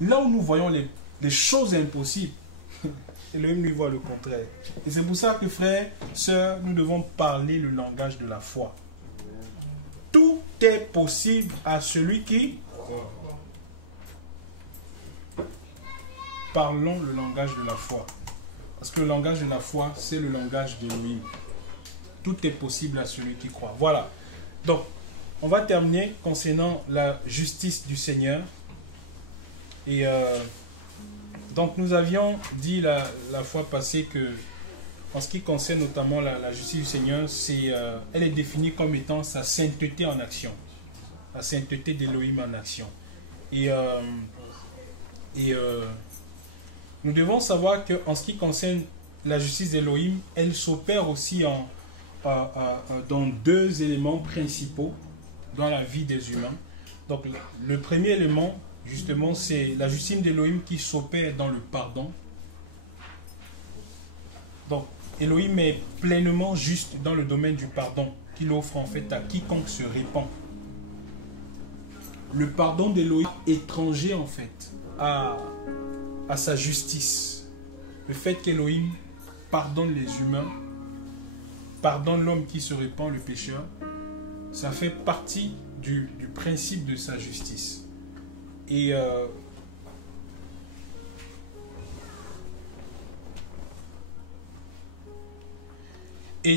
là où nous voyons les choses impossibles, Elohim lui voit le contraire. Et c'est pour ça que, frères, sœurs, nous devons parler le langage de la foi. Tout est possible à celui qui... Parlons le langage de la foi. Parce que le langage de la foi, c'est le langage d'Elohim. Tout est possible à celui qui croit. Voilà. Donc, on va terminer concernant la justice du Seigneur. Et donc, nous avions dit la fois passée que, en ce qui concerne notamment la justice du Seigneur, elle est définie comme étant sa sainteté en action. La sainteté d'Elohim en action. Et nous devons savoir qu'en ce qui concerne la justice d'Elohim, elle s'opère aussi dans deux éléments principaux dans la vie des humains. Donc le premier élément, justement, c'est la justice d'Elohim qui s'opère dans le pardon. Donc Elohim est pleinement juste dans le domaine du pardon qu'il offre en fait à quiconque se répand. Le pardon d'Elohim est étranger en fait à sa justice. Le fait qu'Elohim pardonne les humains, pardonne l'homme qui se répand, le pécheur, ça fait partie du principe de sa justice. Et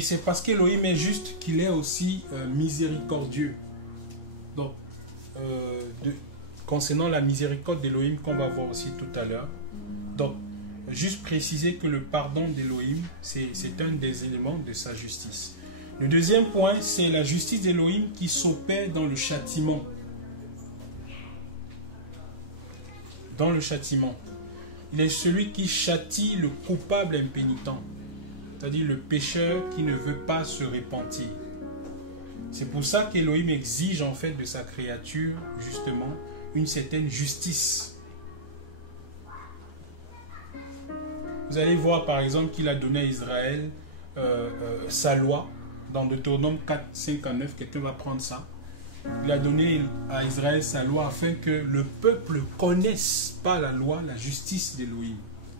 c'est parce qu'Elohim est juste qu'il est aussi miséricordieux. Donc, concernant la miséricorde d'Elohim qu'on va voir aussi tout à l'heure. Donc, juste préciser que le pardon d'Elohim, c'est un des éléments de sa justice. Le deuxième point, c'est la justice d'Elohim qui s'opère dans le châtiment. Dans le châtiment. Il est celui qui châtie le coupable impénitent. C'est-à-dire le pécheur qui ne veut pas se repentir. C'est pour ça qu'Elohim exige en fait de sa créature, justement, une certaine justice. Vous allez voir par exemple qu'il a donné à Israël sa loi dans Deutéronome 4, 5 à 9. Quelqu'un va prendre ça. Il a donné à Israël sa loi afin que le peuple connaisse pas la loi, la justice d'Elohim,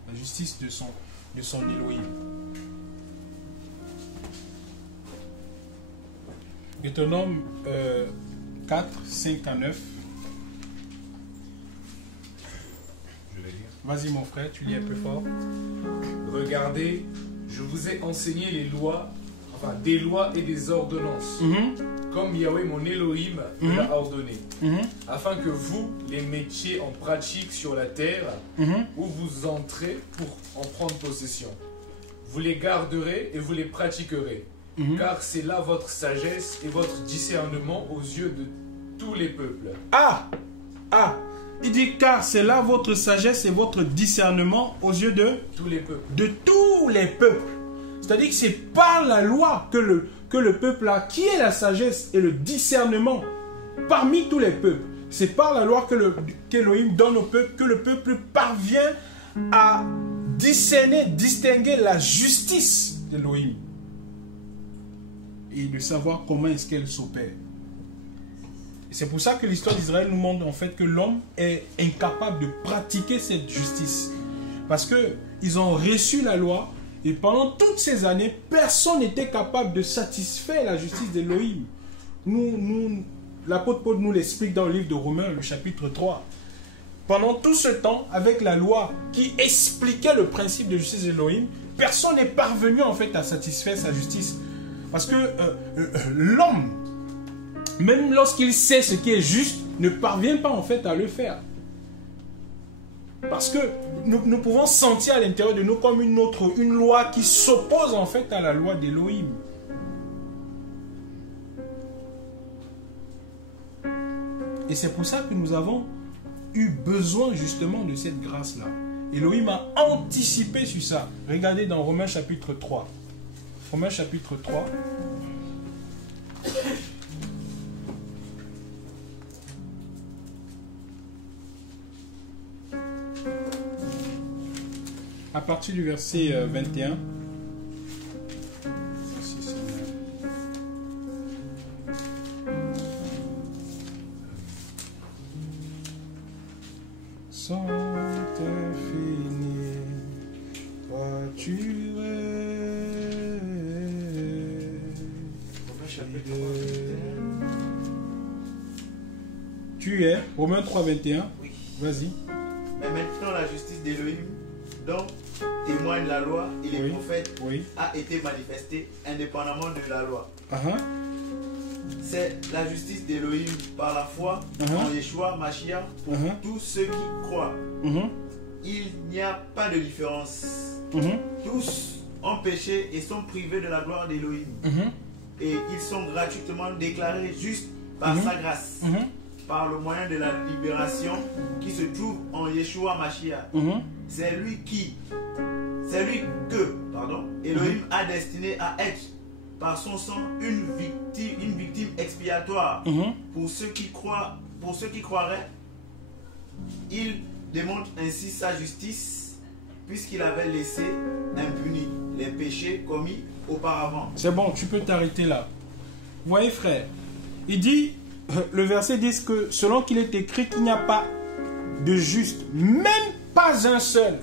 la justice de son Elohim. Deutéronome 4, 5 à 9. Je vais lire. Vas-y mon frère, tu lis un peu fort. Regardez, je vous ai enseigné les lois, enfin des lois et des ordonnances, comme Yahweh mon Elohim me l'a ordonné, afin que vous les mettiez en pratique sur la terre où vous entrez pour en prendre possession. Vous les garderez et vous les pratiquerez, car c'est là votre sagesse et votre discernement aux yeux de tous les peuples. Il dit car c'est là votre sagesse et votre discernement aux yeux de tous les peuples. De tous les peuples. C'est-à-dire que c'est par la loi que le peuple a, qui est la sagesse et le discernement parmi tous les peuples. C'est par la loi qu'Elohim donne au peuple, que le peuple parvient à discerner, distinguer la justice d'Elohim. Et de savoir comment est-ce qu'elle s'opère. C'est pour ça que l'histoire d'Israël nous montre en fait que l'homme est incapable de pratiquer cette justice. Parce qu'ils ont reçu la loi et pendant toutes ces années, personne n'était capable de satisfaire la justice d'Elohim. L'apôtre Paul nous l'explique dans le livre de Romains, le chapitre 3. Pendant tout ce temps, avec la loi qui expliquait le principe de justice d'Elohim, personne n'est parvenu en fait à satisfaire sa justice. Parce que l'homme, même lorsqu'il sait ce qui est juste, ne parvient pas en fait à le faire. Parce que nous pouvons sentir à l'intérieur de nous comme une loi qui s'oppose en fait à la loi d'Elohim. Et c'est pour ça que nous avons eu besoin justement de cette grâce-là. Elohim a anticipé sur ça. Regardez dans Romains chapitre 3. Romains chapitre 3. À partir du verset 21. sont infinis. Toi, tu es. Tu es, Romains 3, 21. Oui. Vas-y. Mais maintenant, la justice d'Élohim, dont témoigne la loi et les Oui. prophètes, Oui. a été manifestée indépendamment de la loi. Uh-huh. C'est la justice d'Élohim par la foi en Yeshua Mashiach pour tous ceux qui croient. Il n'y a pas de différence. Tous ont péché et sont privés de la gloire d'Élohim. Et ils sont gratuitement déclarés justes par sa grâce, par le moyen de la libération qui se trouve en Yeshua Mashiach. C'est lui que Elohim a destiné à être par son sang une victime expiatoire pour ceux qui croiraient. Il démontre ainsi sa justice puisqu'il avait laissé impunis les péchés commis auparavant. C'est bon, tu peux t'arrêter là. Vous voyez, frère, il dit, le verset dit que selon qu'il est écrit qu'il n'y a pas de juste, même pas un seul.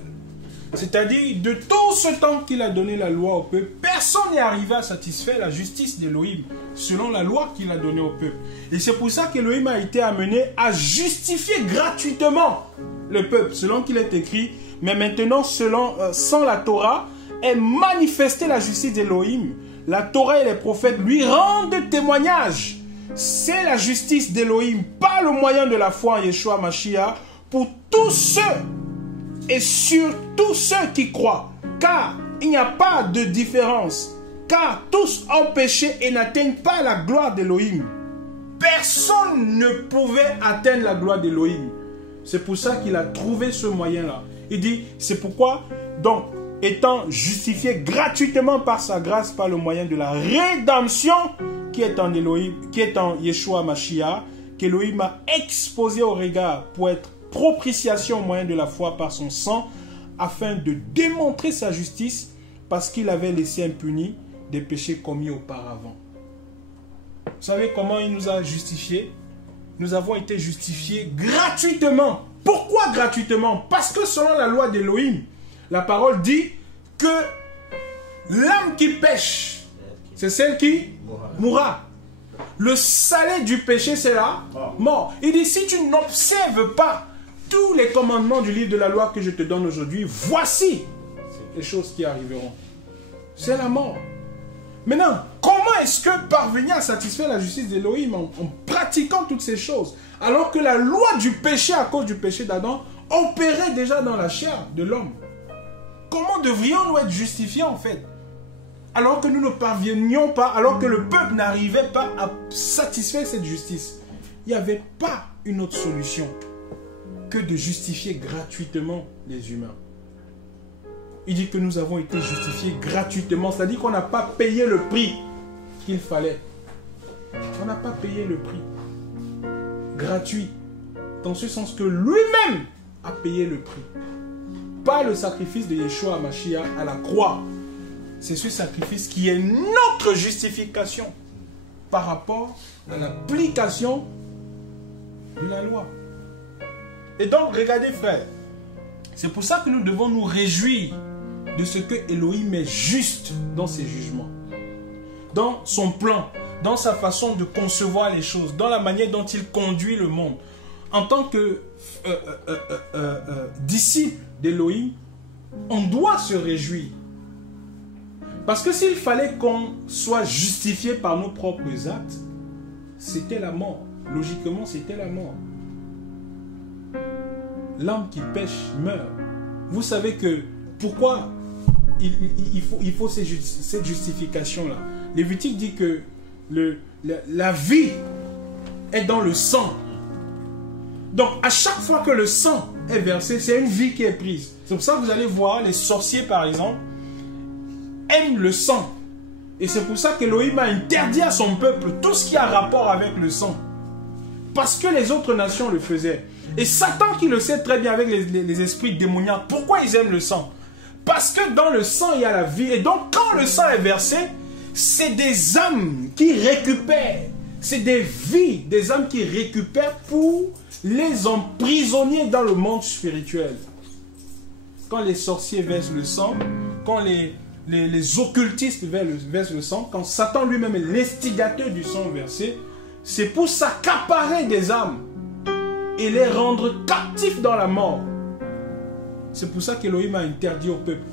C'est-à-dire, de tout ce temps qu'il a donné la loi au peuple, personne n'est arrivé à satisfaire la justice d'Élohim, selon la loi qu'il a donnée au peuple. Et c'est pour ça qu'Élohim a été amené à justifier gratuitement le peuple, selon qu'il est écrit. Mais maintenant, sans la Torah, est manifestée la justice d'Élohim. La Torah et les prophètes lui rendent témoignage. C'est la justice d'Élohim par le moyen de la foi en Yeshua Mashiach pour tous ceux et sur tous ceux qui croient. Car il n'y a pas de différence. Car tous ont péché et n'atteignent pas la gloire d'Élohim. Personne ne pouvait atteindre la gloire d'Élohim. C'est pour ça qu'il a trouvé ce moyen-là. Il dit, c'est pourquoi, donc, étant justifié gratuitement par sa grâce, par le moyen de la rédemption qui est en Elohim, qui est en Yeshua Mashiach, qu'Élohim a exposé au regard pour être propitiation au moyen de la foi par son sang, afin de démontrer sa justice, parce qu'il avait laissé impunis des péchés commis auparavant. Vous savez comment il nous a justifiés? Nous avons été justifiés gratuitement. Pourquoi gratuitement? Parce que selon la loi d'Élohim, la parole dit que l'âme qui pêche, c'est celle qui mourra. Le salaire du péché, c'est la mort. Il dit, si tu n'observes pas tous les commandements du livre de la loi que je te donne aujourd'hui, voici les choses qui arriveront. C'est la mort. Maintenant, comment est-ce que parvenir à satisfaire la justice d'Élohim en pratiquant toutes ces choses, alors que la loi du péché, à cause du péché d'Adam, opérait déjà dans la chair de l'homme? Comment devrions-nous être justifiés en fait? Alors que nous ne parvenions pas, alors que le peuple n'arrivait pas à satisfaire cette justice. Il n'y avait pas une autre solution que de justifier gratuitement les humains. Il dit que nous avons été justifiés gratuitement, c'est-à-dire qu'on n'a pas payé le prix qu'il fallait. On n'a pas payé le prix. Gratuit. Dans ce sens que lui-même a payé le prix. Pas le sacrifice de Yeshua HaMashiach à la croix. C'est ce sacrifice qui est notre justification par rapport à l'application de la loi. Et donc, regardez frère, c'est pour ça que nous devons nous réjouir de ce que Elohim est juste dans ses jugements, dans son plan, dans sa façon de concevoir les choses, dans la manière dont il conduit le monde. En tant que disciple d'Elohim, on doit se réjouir. Parce que s'il fallait qu'on soit justifié par nos propres actes, c'était la mort. Logiquement, c'était la mort. L'âme qui pêche meurt. Vous savez que pourquoi il faut cette justification-là. Lévitique dit que la vie est dans le sang. Donc, à chaque fois que le sang est versé, c'est une vie qui est prise. C'est pour ça que vous allez voir, les sorciers, par exemple, aiment le sang. Et c'est pour ça qu'Élohim a interdit à son peuple tout ce qui a rapport avec le sang. Parce que les autres nations le faisaient. Et Satan qui le sait très bien avec les esprits démoniaques, pourquoi ils aiment le sang? Parce que dans le sang, il y a la vie. Et donc, quand le sang est versé, c'est des âmes qui récupèrent. C'est des vies, des âmes qui récupèrent pour les emprisonniers dans le monde spirituel. Quand les sorciers versent le sang, quand les occultistes versent le sang, quand Satan lui-même est l'instigateur du sang versé, c'est pour s'accaparer des âmes et les rendre captifs dans la mort. C'est pour ça qu'Élohim a interdit au peuple.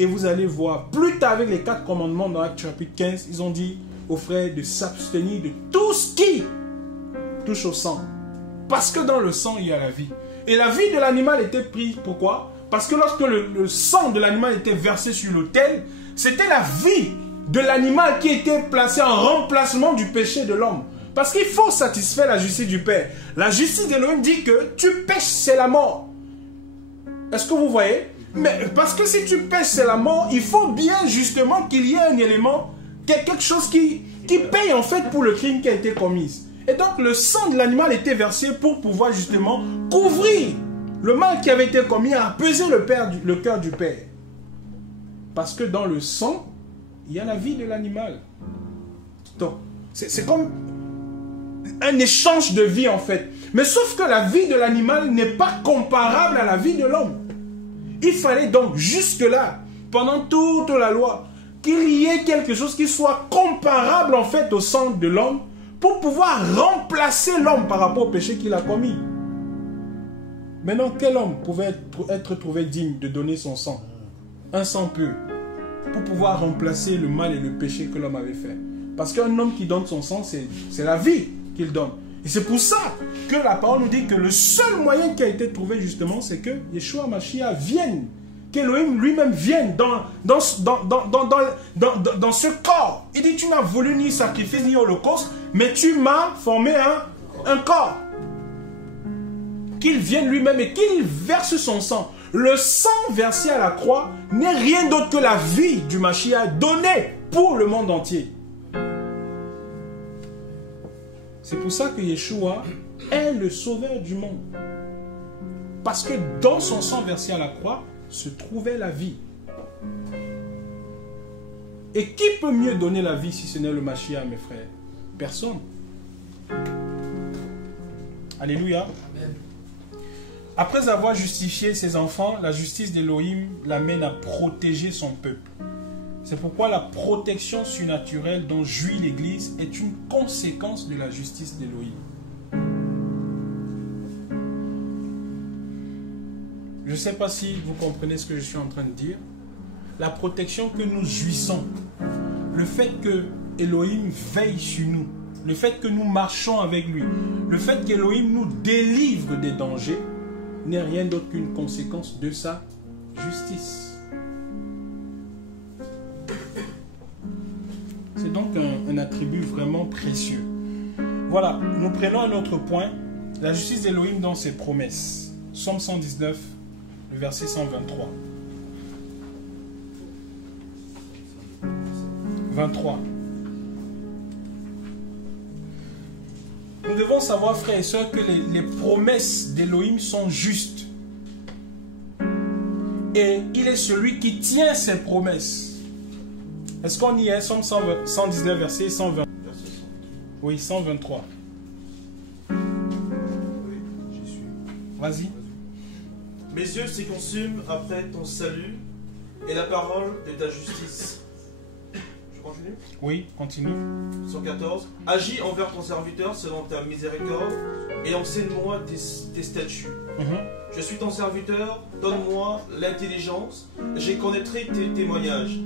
Et vous allez voir, plus tard avec les 4 commandements dans Actes chapitre 15, ils ont dit aux frères de s'abstenir de tout ce qui touche au sang. Parce que dans le sang, il y a la vie. Et la vie de l'animal était prise, pourquoi? Parce que lorsque le sang de l'animal était versé sur l'autel, c'était la vie de l'animal qui était placée en remplacement du péché de l'homme. Parce qu'il faut satisfaire la justice du Père. La justice d'Élohim dit que tu pêches, c'est la mort. Est-ce que vous voyez? Mais parce que si tu pêches, c'est la mort, il faut bien justement qu'il y ait un élément, quelque chose qui paye en fait pour le crime qui a été commis. Et donc le sang de l'animal était versé pour pouvoir justement couvrir le mal qui avait été commis, à apaiser le cœur du Père. Parce que dans le sang, il y a la vie de l'animal. Donc, c'est comme un échange de vie en fait. Mais sauf que la vie de l'animal n'est pas comparable à la vie de l'homme. Il fallait donc jusque-là, pendant toute la loi, qu'il y ait quelque chose qui soit comparable en fait au sang de l'homme pour pouvoir remplacer l'homme par rapport au péché qu'il a commis. Maintenant, quel homme pouvait être trouvé digne de donner son sang? Un sang pur, pour pouvoir remplacer le mal et le péché que l'homme avait fait. Parce qu'un homme qui donne son sang, c'est la vie qu'il donne. Et c'est pour ça que la parole nous dit que le seul moyen qui a été trouvé justement, c'est que Yeshua Mashiach vienne, qu'Élohim lui-même vienne dans ce corps. Il dit, tu n'as voulu ni sacrifice ni holocauste, mais tu m'as formé un corps. Qu'il vienne lui-même et qu'il verse son sang. Le sang versé à la croix n'est rien d'autre que la vie du Mashiach donnée pour le monde entier. C'est pour ça que Yeshua est le sauveur du monde. Parce que dans son sang versé à la croix se trouvait la vie. Et qui peut mieux donner la vie si ce n'est le Mashiach, mes frères? Personne. Alléluia. Amen. Après avoir justifié ses enfants, la justice d'Élohim l'amène à protéger son peuple. C'est pourquoi la protection surnaturelle dont jouit l'Église est une conséquence de la justice d'Élohim. Je ne sais pas si vous comprenez ce que je suis en train de dire. La protection que nous jouissons, le fait que Élohim veille sur nous, le fait que nous marchons avec lui, le fait qu'Élohim nous délivre des dangers, n'est rien d'autre qu'une conséquence de sa justice. C'est donc un attribut vraiment précieux. Voilà, nous prenons un autre point, la justice d'Élohim dans ses promesses. Psaume 119, le verset 123. 23. Nous devons savoir, frères et sœurs, que les promesses d'Élohim sont justes. Et il est celui qui tient ses promesses. Est-ce qu'on y est? Somme 119, verset 120. Oui, 123. Oui, j'y suis. Vas-y. Mes yeux se consument après ton salut et la parole de ta justice. Je continue? Oui, continue. 114. Agis envers ton serviteur selon ta miséricorde et enseigne-moi tes statuts. Je suis ton serviteur, donne-moi l'intelligence, je connaîtrai tes témoignages.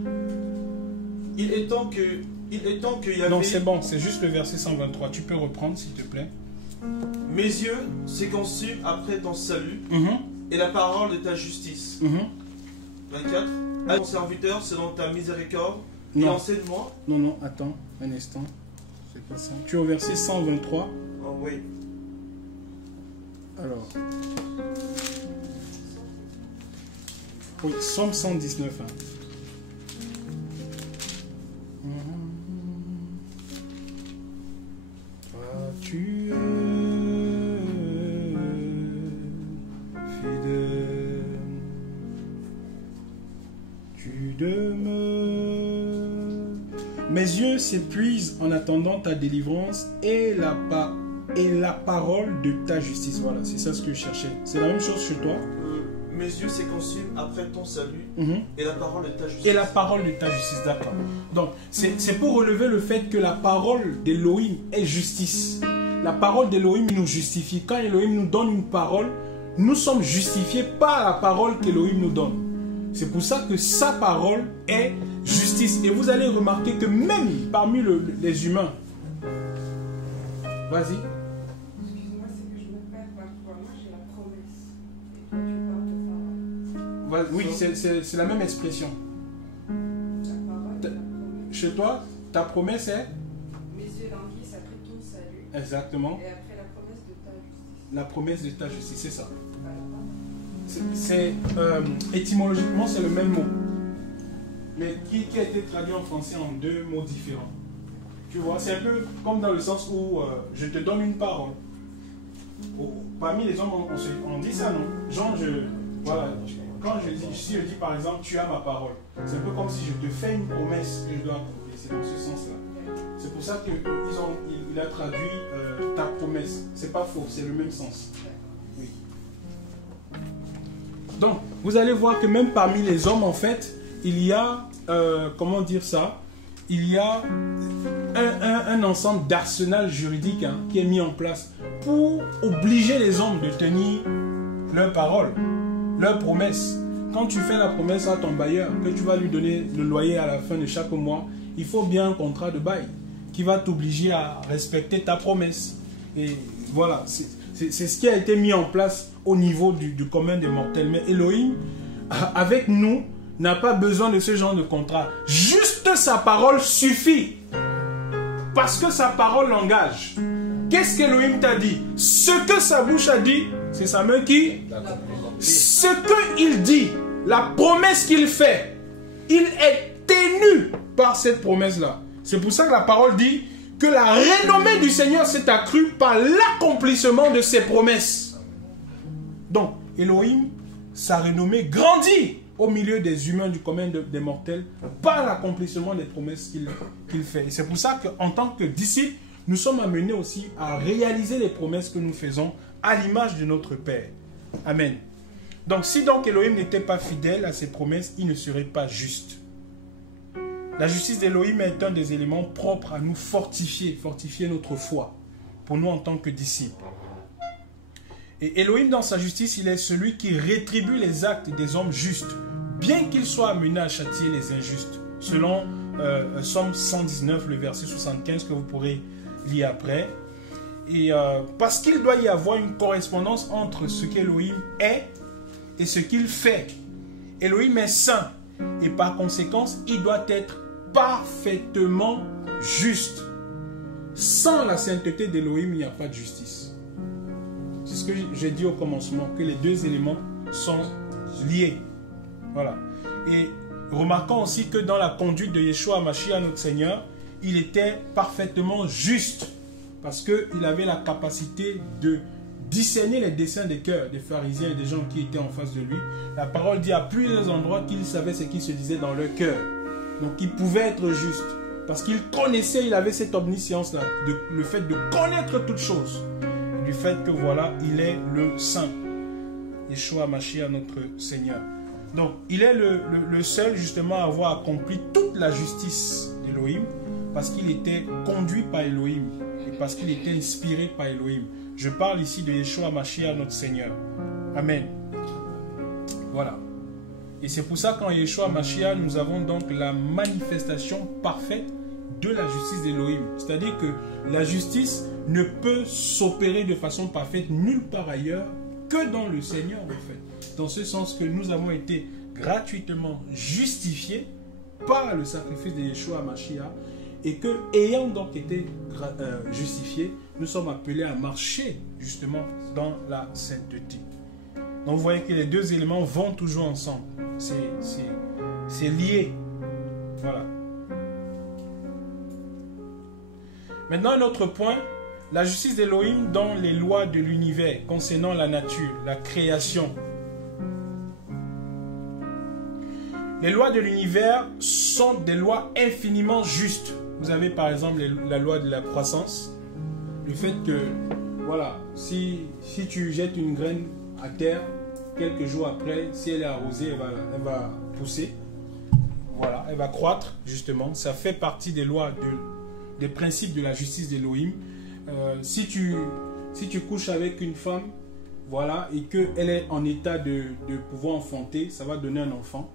Il est temps qu'il y avait... Non, c'est bon, c'est juste le verset 123. Tu peux reprendre, s'il te plaît. Mes yeux se consument après ton salut et la parole de ta justice. 24. À ton serviteur selon ta miséricorde et enseigne-moi. Non, attends un instant. C'est pas ça. Tu es au verset 123. Oh, oui. Alors. Oui, Somme 119. Hein. Tu es fidèle, tu demeures. Mes yeux s'épuisent en attendant ta délivrance et la et la parole de ta justice. Voilà, c'est ça ce que je cherchais. C'est la même chose chez toi. Mes yeux se consument après ton salut et la parole de ta justice. Et la parole de ta justice, d'accord. Donc, c'est pour relever le fait que la parole d'Elohim est justice. La parole d'Elohim nous justifie. Quand Elohim nous donne une parole, nous sommes justifiés par la parole qu'Elohim nous donne. C'est pour ça que sa parole est justice. Et vous allez remarquer que même parmi les humains... Vas-y. Excuse-moi, c'est que je me perds parfois. Moi, j'ai la promesse. Et toi, tu parles de parole. Oui, c'est la même expression. La parole, la promesse. Chez toi, ta promesse est... Mes yeux languissent après ton salut. Exactement. Et après la promesse de ta justice. La promesse de ta justice, c'est ça. Voilà. Étymologiquement, c'est le même mot. Mais qui a été traduit en français en deux mots différents. Tu vois, c'est un peu comme dans le sens où je te donne une parole. Parmi les hommes, on dit ça, non? Genre, voilà, quand si je dis par exemple, tu as ma parole, c'est un peu comme si je te fais une promesse que je dois accomplir. C'est dans ce sens-là. C'est pour ça qu'il a traduit ta promesse. C'est pas faux, c'est le même sens. Oui. Donc, vous allez voir que même parmi les hommes, en fait, il y a, comment dire ça? Il y a un ensemble d'arsenal juridique qui est mis en place pour obliger les hommes de tenir leurs paroles, leurs promesses. Quand tu fais la promesse à ton bailleur que tu vas lui donner le loyer à la fin de chaque mois, il faut bien un contrat de bail qui va t'obliger à respecter ta promesse. Et voilà, c'est ce qui a été mis en place au niveau du commun des mortels. Mais Elohim, avec nous, n'a pas besoin de ce genre de contrat. Juste sa parole suffit. Parce que sa parole l'engage. Qu'est-ce qu'Elohim t'a dit? Ce que sa bouche a dit, c'est sa main qui... Ce qu'il dit, la promesse qu'il fait, il est tenu par cette promesse-là. C'est pour ça que la parole dit que la renommée du Seigneur s'est accrue par l'accomplissement de ses promesses. Donc, Elohim, sa renommée grandit au milieu des humains du commun des mortels par l'accomplissement des promesses qu'il fait. Et c'est pour ça qu'en tant que disciples, nous sommes amenés aussi à réaliser les promesses que nous faisons à l'image de notre Père. Amen. Donc, si donc Elohim n'était pas fidèle à ses promesses, il ne serait pas juste. La justice d'Elohim est un des éléments propres à nous fortifier notre foi, pour nous en tant que disciples. Et Elohim, dans sa justice, il est celui qui rétribue les actes des hommes justes, bien qu'ils soient amenés à châtier les injustes. Selon Somme 119, le verset 75, que vous pourrez lire après. Et parce qu'il doit y avoir une correspondance entre ce qu'Elohim est et ce qu'il fait. Elohim est saint, et par conséquent, il doit être parfaitement juste. Sans la sainteté d'Elohim, il n'y a pas de justice. C'est ce que j'ai dit au commencement, que les deux éléments sont liés. Voilà. Et remarquons aussi que dans la conduite de Yeshua HaMashiach, notre Seigneur, il était parfaitement juste, parce qu'il avait la capacité de discerner les desseins des cœurs des pharisiens et des gens qui étaient en face de lui. La parole dit à plusieurs endroits qu'il savait ce qui se disait dans leur cœur. Donc il pouvait être juste, parce qu'il connaissait, il avait cette omniscience-là, le fait de connaître toutes choses, du fait que voilà, il est le Saint, Yeshua HaMashiach, notre Seigneur. Donc il est le seul justement à avoir accompli toute la justice d'Elohim, parce qu'il était conduit par Elohim, et parce qu'il était inspiré par Elohim. Je parle ici de Yeshua HaMashiach, notre Seigneur. Amen. Voilà. Et c'est pour ça qu'en Yeshua HaMashiach, nous avons donc la manifestation parfaite de la justice d'Elohim. C'est-à-dire que la justice ne peut s'opérer de façon parfaite nulle part ailleurs que dans le Seigneur, en fait. Dans ce sens que nous avons été gratuitement justifiés par le sacrifice de Yeshua HaMashiach, et que, ayant donc été justifiés, nous sommes appelés à marcher justement dans la sainteté. Donc vous voyez que les deux éléments vont toujours ensemble. C'est lié. Voilà. Maintenant, un autre point, la justice d'Elohim dans les lois de l'univers concernant la nature, la création. Les lois de l'univers sont des lois infiniment justes. Vous avez par exemple la loi de la croissance, le fait que voilà, si tu jettes une graine à terre, quelques jours après, si elle est arrosée, elle va pousser. Voilà, elle va croître, justement. Ça fait partie des lois, des principes de la justice d'Élohim. Si tu couches avec une femme, voilà, et qu'elle est en état de pouvoir enfanter, ça va donner un enfant.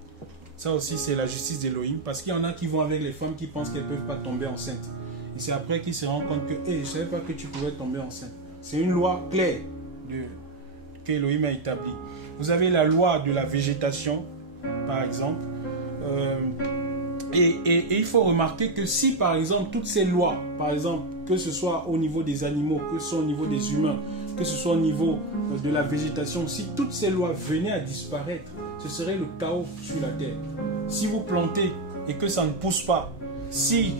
Ça aussi, c'est la justice d'Élohim. Parce qu'il y en a qui vont avec les femmes qui pensent qu'elles ne peuvent pas tomber enceintes. Et c'est après qu'ils se rendent compte que, hey, je ne savais pas que tu pouvais tomber enceinte. C'est une loi claire qu'Élohim a établie. Vous avez la loi de la végétation, par exemple. Et il faut remarquer que si, par exemple, toutes ces lois, par exemple, que ce soit au niveau des animaux, que ce soit au niveau des humains, que ce soit au niveau de la végétation, si toutes ces lois venaient à disparaître, ce serait le chaos sur la terre. Si vous plantez et que ça ne pousse pas, si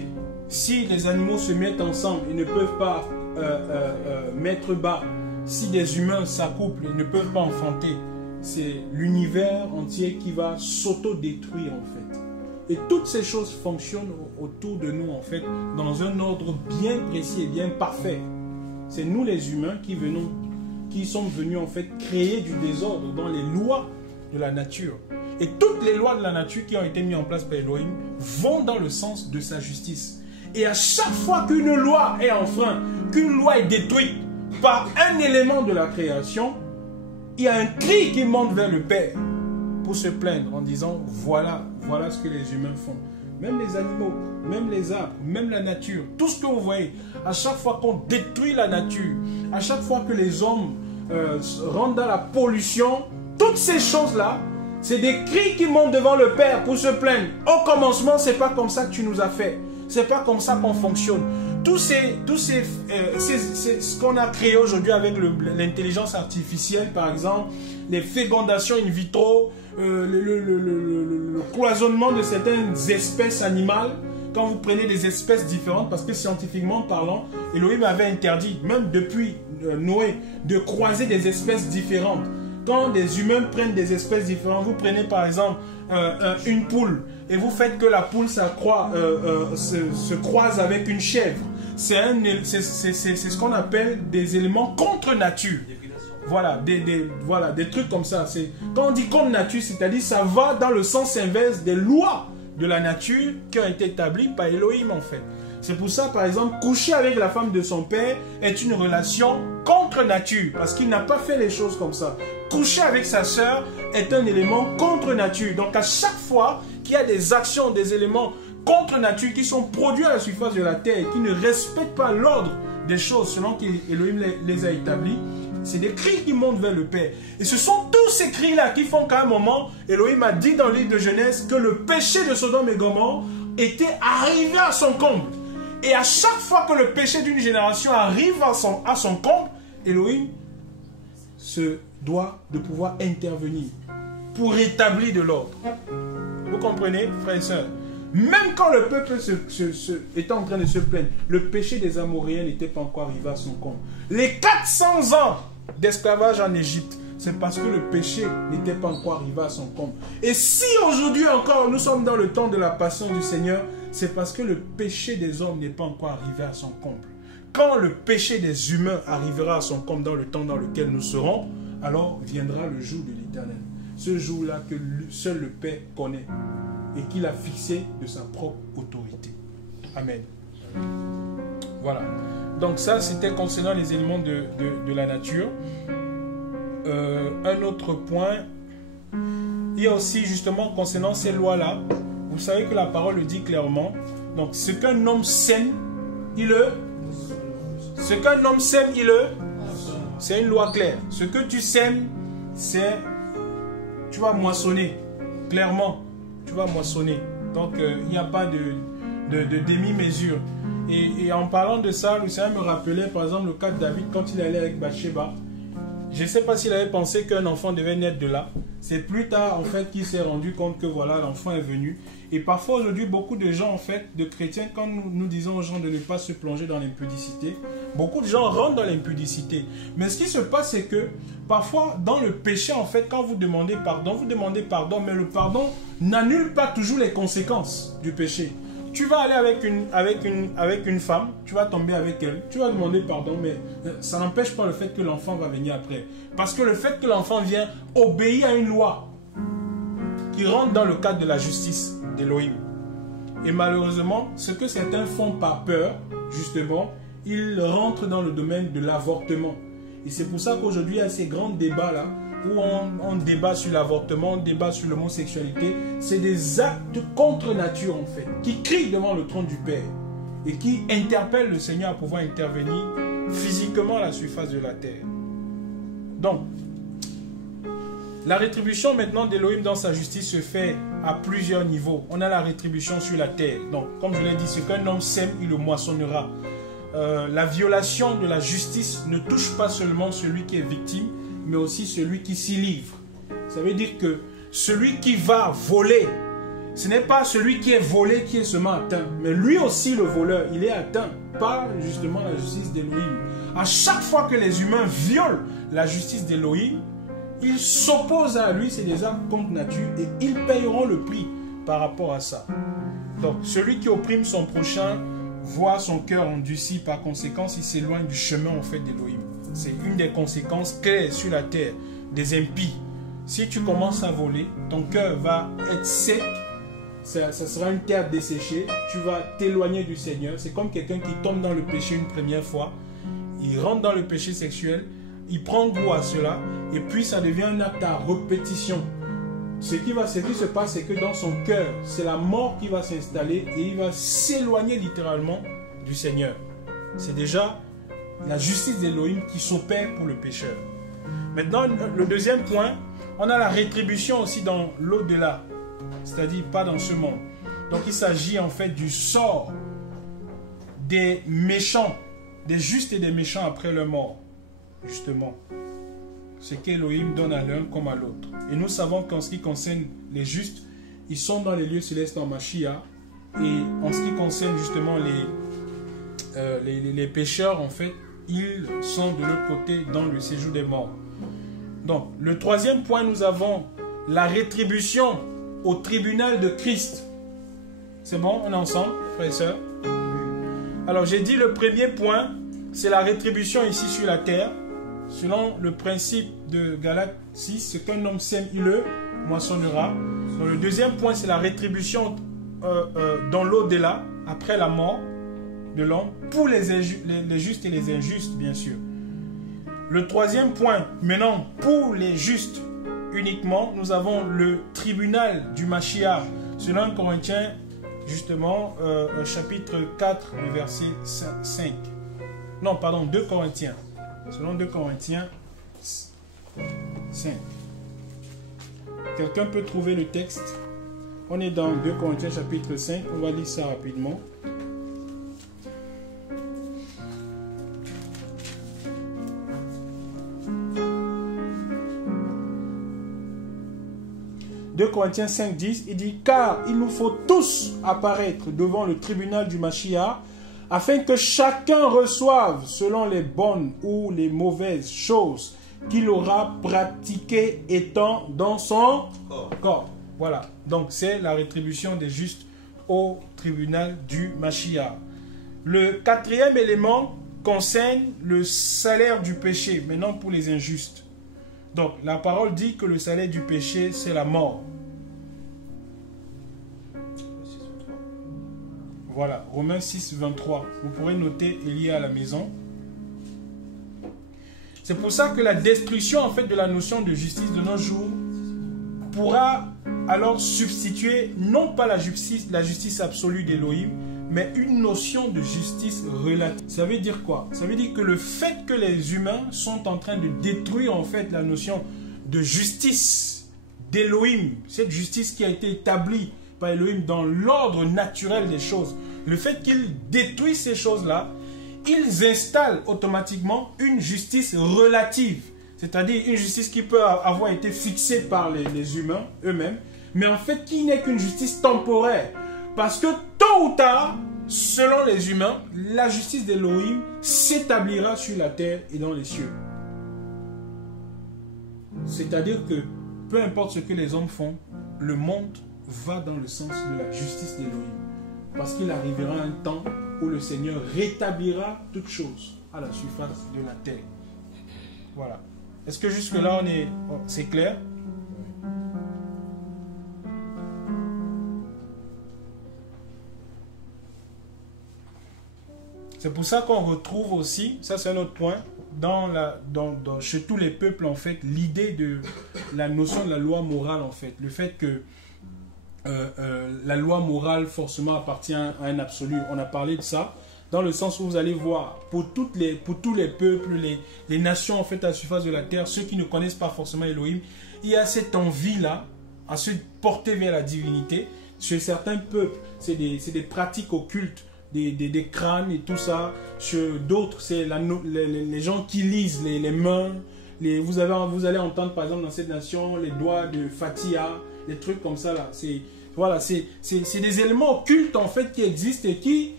les animaux se mettent ensemble et ne peuvent pas mettre bas, si des humains s'accouplent et ne peuvent pas enfanter, c'est l'univers entier qui va s'auto-détruire en fait. Et toutes ces choses fonctionnent autour de nous en fait dans un ordre bien précis et bien parfait. C'est nous les humains qui sommes venus en fait créer du désordre dans les lois de la nature. Et toutes les lois de la nature qui ont été mises en place par Elohim vont dans le sens de sa justice. Et à chaque fois qu'une loi est enfreinte, qu'une loi est détruite par un élément de la création, il y a un cri qui monte vers le Père pour se plaindre en disant voilà ce que les humains font. Même les animaux, même les arbres, même la nature, tout ce que vous voyez, à chaque fois qu'on détruit la nature, à chaque fois que les hommes rentrent dans la pollution, toutes ces choses-là, c'est des cris qui montent devant le Père pour se plaindre. Au commencement, c'est pas comme ça que tu nous as fait. C'est pas comme ça qu'on fonctionne. Ce qu'on a créé aujourd'hui avec l'intelligence artificielle, par exemple, les fécondations in vitro, le cloisonnement de certaines espèces animales, quand vous prenez des espèces différentes, parce que scientifiquement parlant, Elohim avait interdit, même depuis Noé, de croiser des espèces différentes. Quand des humains prennent des espèces différentes, vous prenez par exemple une poule et vous faites que la poule se croise avec une chèvre. C'est ce qu'on appelle des éléments contre nature. Voilà, des trucs comme ça. Quand on dit contre nature, c'est-à-dire ça va dans le sens inverse des lois de la nature qui ont été établies par Elohim en fait. C'est pour ça, par exemple, coucher avec la femme de son père est une relation contre nature, parce qu'il n'a pas fait les choses comme ça. Coucher avec sa sœur est un élément contre nature. Donc à chaque fois qu'il y a des actions, des éléments contre nature qui sont produits à la surface de la terre et qui ne respectent pas l'ordre des choses selon qu'Elohim les a établis, c'est des cris qui montent vers le Père. Et ce sont tous ces cris-là qui font qu'à un moment, Elohim a dit dans le livre de Genèse que le péché de Sodome et Gomorrhe était arrivé à son comble. Et à chaque fois que le péché d'une génération arrive à son comble, Elohim se doit de pouvoir intervenir pour rétablir de l'ordre. Vous comprenez, frères et sœurs? Même quand le peuple était en train de se plaindre, le péché des Amoréens n'était pas encore arrivé à son comble. Les 400 ans d'esclavage en Égypte, c'est parce que le péché n'était pas encore arrivé à son comble. Et si aujourd'hui encore nous sommes dans le temps de la passion du Seigneur, c'est parce que le péché des hommes n'est pas encore arrivé à son comble. Quand le péché des humains arrivera à son comble dans le temps dans lequel nous serons, alors viendra le jour de l'Éternel. Ce jour-là que seul le Père connaît et qu'il a fixé de sa propre autorité. Amen. Voilà. Donc ça, c'était concernant les éléments de la nature. Un autre point, il y a aussi justement concernant ces lois-là, vous savez que la parole le dit clairement. Donc ce qu'un homme sème, c'est une loi claire. Ce que tu sèmes, c'est tu vas moissonner. Clairement, tu vas moissonner. Donc il n'y a pas de demi-mesure. Et en parlant de ça, le Seigneur me rappelait par exemple le cas de David quand il allait avec Bathsheba. Je ne sais pas s'il avait pensé qu'un enfant devait naître de là. C'est plus tard en fait qu'il s'est rendu compte que voilà, l'enfant est venu. Et parfois aujourd'hui, beaucoup de gens en fait, de chrétiens, quand nous disons aux gens de ne pas se plonger dans l'impudicité, beaucoup de gens rentrent dans l'impudicité. Mais ce qui se passe, c'est que parfois dans le péché en fait, quand vous demandez pardon, mais le pardon n'annule pas toujours les conséquences du péché. tu vas aller avec une femme, tu vas tomber avec elle, tu vas demander pardon, mais ça n'empêche pas le fait que l'enfant va venir après. Parce que le fait que l'enfant vient obéir à une loi qui rentre dans le cadre de la justice d'Élohim. Et malheureusement, ce que certains font par peur, justement, ils rentrent dans le domaine de l'avortement. Et c'est pour ça qu'aujourd'hui, il y a ces grands débats-là, où on débat sur l'avortement, on débat sur l'homosexualité. C'est des actes contre nature, en fait, qui crient devant le trône du Père et qui interpellent le Seigneur à pouvoir intervenir physiquement à la surface de la terre. Donc, la rétribution maintenant d'Élohim dans sa justice se fait à plusieurs niveaux. On a la rétribution sur la terre. Donc, comme je l'ai dit, ce qu'un homme sème, il le moissonnera. La violation de la justice ne touche pas seulement celui qui est victime, mais aussi celui qui s'y livre. Ça veut dire que celui qui va voler, ce n'est pas celui qui est volé qui est seulement atteint, mais lui aussi le voleur, il est atteint par justement la justice d'Élohim. À chaque fois que les humains violent la justice d'Élohim, ils s'opposent à lui, c'est des actes contre nature, et ils payeront le prix par rapport à ça. Donc celui qui opprime son prochain voit son cœur endurci, par conséquent il s'éloigne du chemin en fait d'Élohim. C'est une des conséquences claires sur la terre des impies. Si tu commences à voler, ton cœur va être sec, ça sera une terre desséchée, tu vas t'éloigner du Seigneur. C'est comme quelqu'un qui tombe dans le péché une première fois, il rentre dans le péché sexuel, il prend goût à cela, et puis ça devient un acte à répétition. Ce qui se passe, c'est que dans son cœur, c'est la mort qui va s'installer et il va s'éloigner littéralement du Seigneur. C'est déjà la justice d'Élohim qui s'opère pour le pécheur. Maintenant, le deuxième point, on a la rétribution aussi dans l'au-delà, c'est-à-dire pas dans ce monde. Donc il s'agit en fait du sort des méchants, des justes et des méchants après leur mort, justement. Ce qu'Élohim donne à l'un comme à l'autre. Et nous savons qu'en ce qui concerne les justes, ils sont dans les lieux célestes en Mashiach. Et en ce qui concerne justement les pécheurs, en fait, ils sont de l'autre côté dans le séjour des morts. Donc, le troisième point, nous avons la rétribution au tribunal de Christ. C'est bon, on est ensemble, frères et sœurs? Alors, j'ai dit le premier point, c'est la rétribution ici sur la terre. Selon le principe de Galates 6, ce qu'un homme sème, il le moissonnera. Donc, le deuxième point, c'est la rétribution dans l'au-delà, après la mort de l'homme, pour les justes et les injustes, bien sûr. Le troisième point, maintenant, pour les justes uniquement, nous avons le tribunal du Mashiach, selon 1 Corinthiens, justement, chapitre 4, le verset 5. Non, pardon, 2 Corinthiens. Selon 2 Corinthiens 5. Quelqu'un peut trouver le texte? On est dans 2 Corinthiens chapitre 5. On va lire ça rapidement. « 2 Corinthiens 5, 10, il dit « Car il nous faut tous apparaître devant le tribunal du Mashiach, afin que chacun reçoive selon les bonnes ou les mauvaises choses qu'il aura pratiquées étant dans son corps. » Voilà. Donc, c'est la rétribution des justes au tribunal du Mashiach. Le quatrième élément concerne le salaire du péché, maintenant pour les injustes. Donc, la parole dit que le salaire du péché, c'est la mort. Voilà, Romains 6, 23. Vous pourrez noter et lire à la maison. C'est pour ça que la destruction en fait de la notion de justice de nos jours pourra alors substituer non pas la justice absolue d'Élohim, mais une notion de justice relative. Ça veut dire quoi? Ça veut dire que le fait que les humains sont en train de détruire en fait la notion de justice d'Élohim, cette justice qui a été établie par Elohim dans l'ordre naturel des choses, le fait qu'ils détruisent ces choses-là, ils installent automatiquement une justice relative, c'est-à-dire une justice qui peut avoir été fixée par les humains eux-mêmes, mais en fait qui n'est qu'une justice temporaire. Parce que tôt ou tard, selon les humains, la justice d'Elohim s'établira sur la terre et dans les cieux. C'est-à-dire que peu importe ce que les hommes font, le monde va dans le sens de la justice d'Elohim. Parce qu'il arrivera un temps où le Seigneur rétablira toutes choses à la surface de la terre. Voilà. Est-ce que jusque-là, c'est clair? C'est pour ça qu'on retrouve aussi, ça c'est un autre point, chez tous les peuples en fait, l'idée de la notion de la loi morale en fait. Le fait que la loi morale forcément appartient à un absolu. On a parlé de ça, dans le sens où vous allez voir, pour tous les peuples, les nations en fait à la surface de la terre, ceux qui ne connaissent pas forcément Elohim, il y a cette envie-là à se porter vers la divinité. Chez certains peuples, c'est des pratiques occultes, des crânes et tout ça. Chez d'autres, c'est les gens qui lisent les mains. Vous allez entendre par exemple dans cette nation les doigts de Fatia, des trucs comme ça là. C'est des éléments occultes en fait qui existent et qui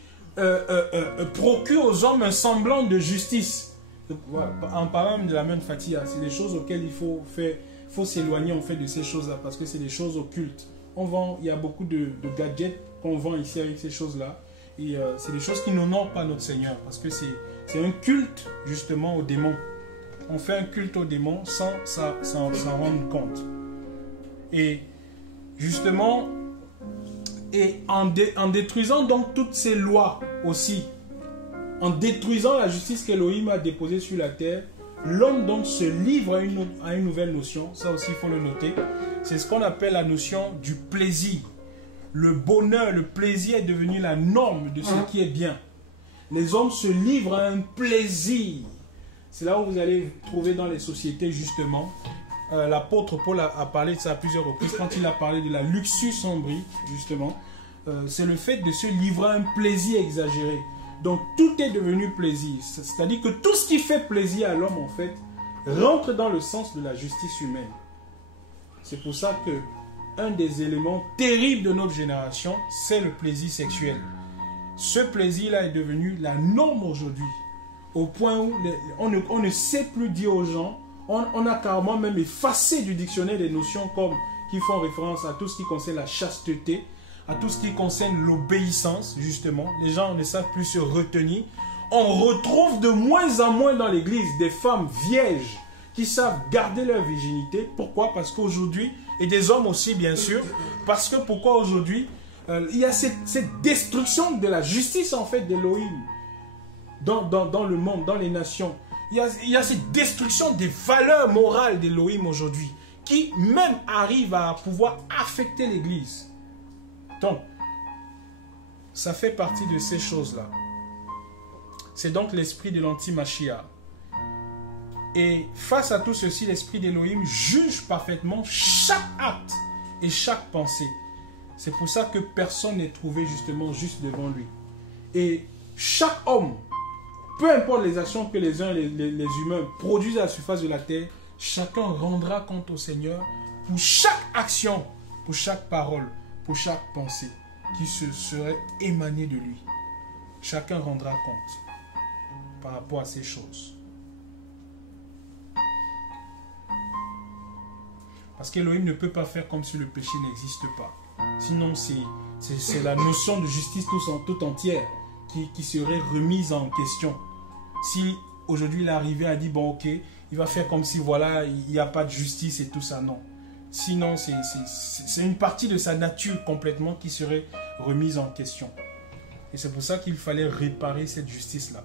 procurent aux hommes un semblant de justice. Voilà. En parlant de la main de Fatia, c'est des choses auxquelles il faut s'éloigner en fait de ces choses là parce que c'est des choses occultes. Il y a beaucoup de gadgets qu'on vend ici avec ces choses là. Et c'est des choses qui n'honorent pas notre Seigneur parce que c'est un culte justement aux démons. On fait un culte aux démons sans s'en rendre compte. Et justement, en détruisant donc toutes ces lois aussi, en détruisant la justice qu'Elohim a déposée sur la terre, l'homme donc se livre à une nouvelle notion, ça aussi il faut le noter, c'est ce qu'on appelle la notion du plaisir. Le bonheur, le plaisir est devenu la norme de ce qui est bien. Les hommes se livrent à un plaisir. C'est là où vous allez trouver dans les sociétés justement. L'apôtre Paul a parlé de ça à plusieurs reprises quand il a parlé de la luxus sombrie justement. C'est le fait de se livrer à un plaisir exagéré. Donc tout est devenu plaisir. C'est-à-dire que tout ce qui fait plaisir à l'homme en fait rentre dans le sens de la justice humaine. C'est pour ça que un des éléments terribles de notre génération, c'est le plaisir sexuel. Ce plaisir-là est devenu la norme aujourd'hui. Au point où on ne sait plus dire aux gens, on a carrément même effacé du dictionnaire des notions comme qui font référence à tout ce qui concerne la chasteté, à tout ce qui concerne l'obéissance, justement. Les gens ne savent plus se retenir. On retrouve de moins en moins dans l'église des femmes vierges qui savent garder leur virginité. Pourquoi? Parce qu'aujourd'hui, et des hommes aussi bien sûr, parce que pourquoi aujourd'hui, il y a cette destruction de la justice en fait d'Elohim dans le monde, dans les nations. Il y a cette destruction des valeurs morales d'Elohim aujourd'hui qui même arrive à pouvoir affecter l'église. Donc, ça fait partie de ces choses-là. C'est donc l'esprit de l'anti-Mashiach. Et face à tout ceci, l'esprit d'Elohim juge parfaitement chaque acte et chaque pensée. C'est pour ça que personne n'est trouvé justement juste devant lui. Et chaque homme, peu importe les actions que les humains produisent à la surface de la terre, chacun rendra compte au Seigneur pour chaque action, pour chaque parole, pour chaque pensée qui se serait émanée de lui. Chacun rendra compte par rapport à ces choses. Parce qu'Elohim ne peut pas faire comme si le péché n'existe pas. Sinon, c'est la notion de justice tout entière qui serait remise en question. Si aujourd'hui il est arrivé à dire, bon ok, il va faire comme si voilà, il n'y a pas de justice et tout ça, non. Sinon, c'est une partie de sa nature complètement qui serait remise en question. Et c'est pour ça qu'il fallait réparer cette justice-là.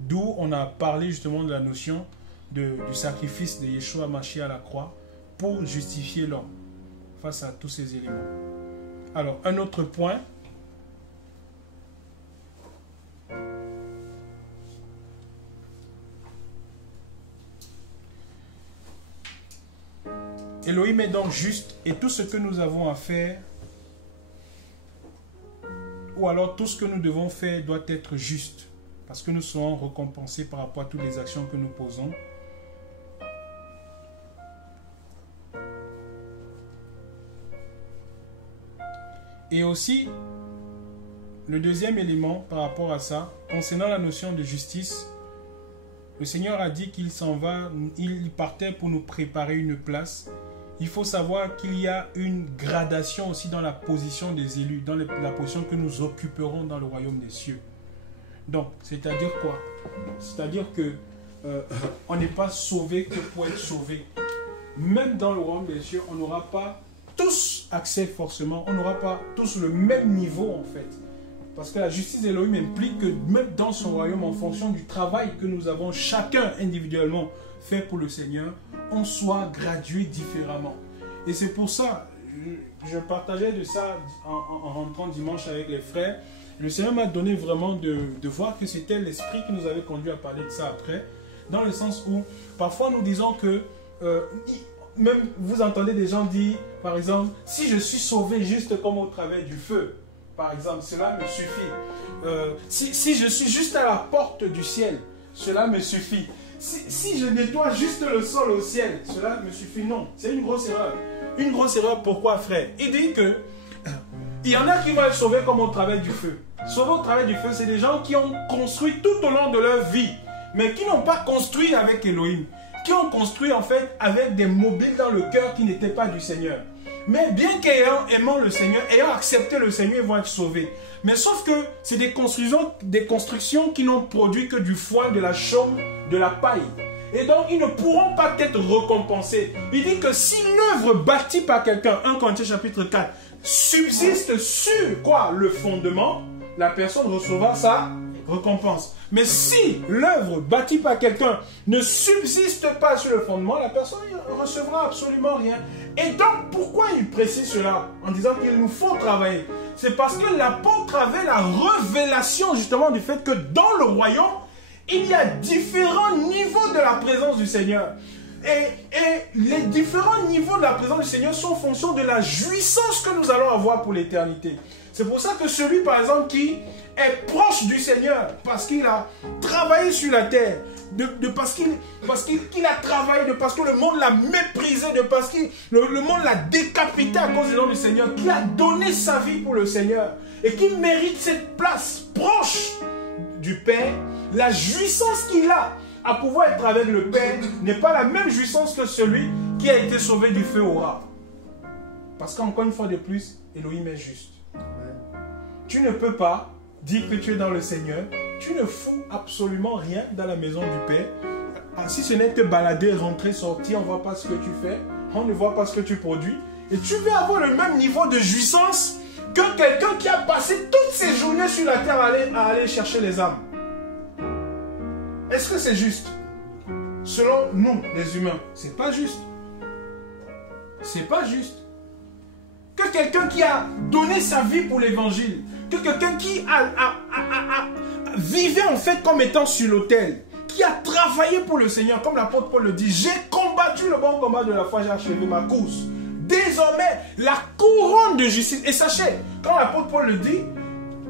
D'où on a parlé justement de la notion du sacrifice de Yeshua Mashiach à la croix pour justifier l'homme face à tous ces éléments. Alors, un autre point. Elohim est donc juste et tout ce que nous avons à faire, ou alors tout ce que nous devons faire doit être juste, parce que nous serons récompensés par rapport à toutes les actions que nous posons. Et aussi, le deuxième élément par rapport à ça, concernant la notion de justice, le Seigneur a dit qu'il s'en va, il partait pour nous préparer une place. il faut savoir qu'il y a une gradation aussi dans la position des élus, dans la position que nous occuperons dans le royaume des cieux. Donc, c'est-à-dire quoi? C'est-à-dire que on n'est pas sauvé que pour être sauvé. Même dans le royaume des cieux, on n'aura pas tous accès forcément, on n'aura pas tous le même niveau en fait. Parce que la justice d'Élohim implique que même dans son royaume, en fonction du travail que nous avons chacun individuellement fait pour le Seigneur, on soit gradué différemment. Et c'est pour ça, je partageais de ça en rentrant dimanche avec les frères. Le Seigneur m'a donné vraiment de voir que c'était l'Esprit qui nous avait conduit à parler de ça après. Dans le sens où, parfois nous disons que, même vous entendez des gens dire, par exemple, si je suis sauvé juste comme au travers du feu, par exemple, cela me suffit. Si je suis juste à la porte du ciel, cela me suffit. Si je nettoie juste le sol au ciel, cela me suffit. Non, c'est une grosse erreur. Une grosse erreur, pourquoi, frère? Il dit que il y en a qui vont être sauvés comme au travers du feu. Sauvés au travers du feu, c'est des gens qui ont construit tout au long de leur vie, mais qui n'ont pas construit avec Elohim, qui ont construit en fait avec des mobiles dans le cœur qui n'étaient pas du Seigneur. Mais bien qu'ayant aimant le Seigneur, ayant accepté le Seigneur, ils vont être sauvés. Mais sauf que c'est des constructions qui n'ont produit que du foin, de la chaume, de la paille. Et donc, ils ne pourront pas être récompensés. Il dit que si l'œuvre bâtie par quelqu'un, 1 Corinthiens chapitre 4, subsiste sur quoi? Le fondement, la personne recevra sa récompense. Mais si l'œuvre bâtie par quelqu'un ne subsiste pas sur le fondement, la personne ne recevra absolument rien. Et donc, pourquoi il précise cela? En disant qu'il nous faut travailler. C'est parce que l'apôtre avait la révélation justement du fait que dans le royaume, il y a différents niveaux de la présence du Seigneur. Et les différents niveaux de la présence du Seigneur sont en fonction de la jouissance que nous allons avoir pour l'éternité. C'est pour ça que celui, par exemple, qui est proche du Seigneur, parce qu'il a travaillé sur la terre, parce qu'il a travaillé, parce que le monde l'a méprisé, parce que le monde l'a décapité à cause du nom du Seigneur, qui a donné sa vie pour le Seigneur, et qui mérite cette place proche du Père, la jouissance qu'il a à pouvoir être avec le Père n'est pas la même jouissance que celui qui a été sauvé du feu aura. Parce qu'encore une fois de plus, Elohim est juste. Tu ne peux pas dire que tu es dans le Seigneur, tu ne fous absolument rien dans la maison du Père. Si ce n'est que balader, rentrer, sortir, on ne voit pas ce que tu fais, on ne voit pas ce que tu produis. Et tu veux avoir le même niveau de jouissance que quelqu'un qui a passé toutes ses journées sur la terre à aller chercher les âmes. Est-ce que c'est juste? Selon nous, les humains, c'est pas juste. C'est pas juste. Que quelqu'un qui a donné sa vie pour l'évangile, que quelqu'un qui vivait en fait comme étant sur l'autel, qui a travaillé pour le Seigneur, comme l'apôtre Paul le dit, j'ai combattu le bon combat de la foi, j'ai achevé ma course. Désormais, la couronne de justice, et sachez, quand l'apôtre Paul le dit,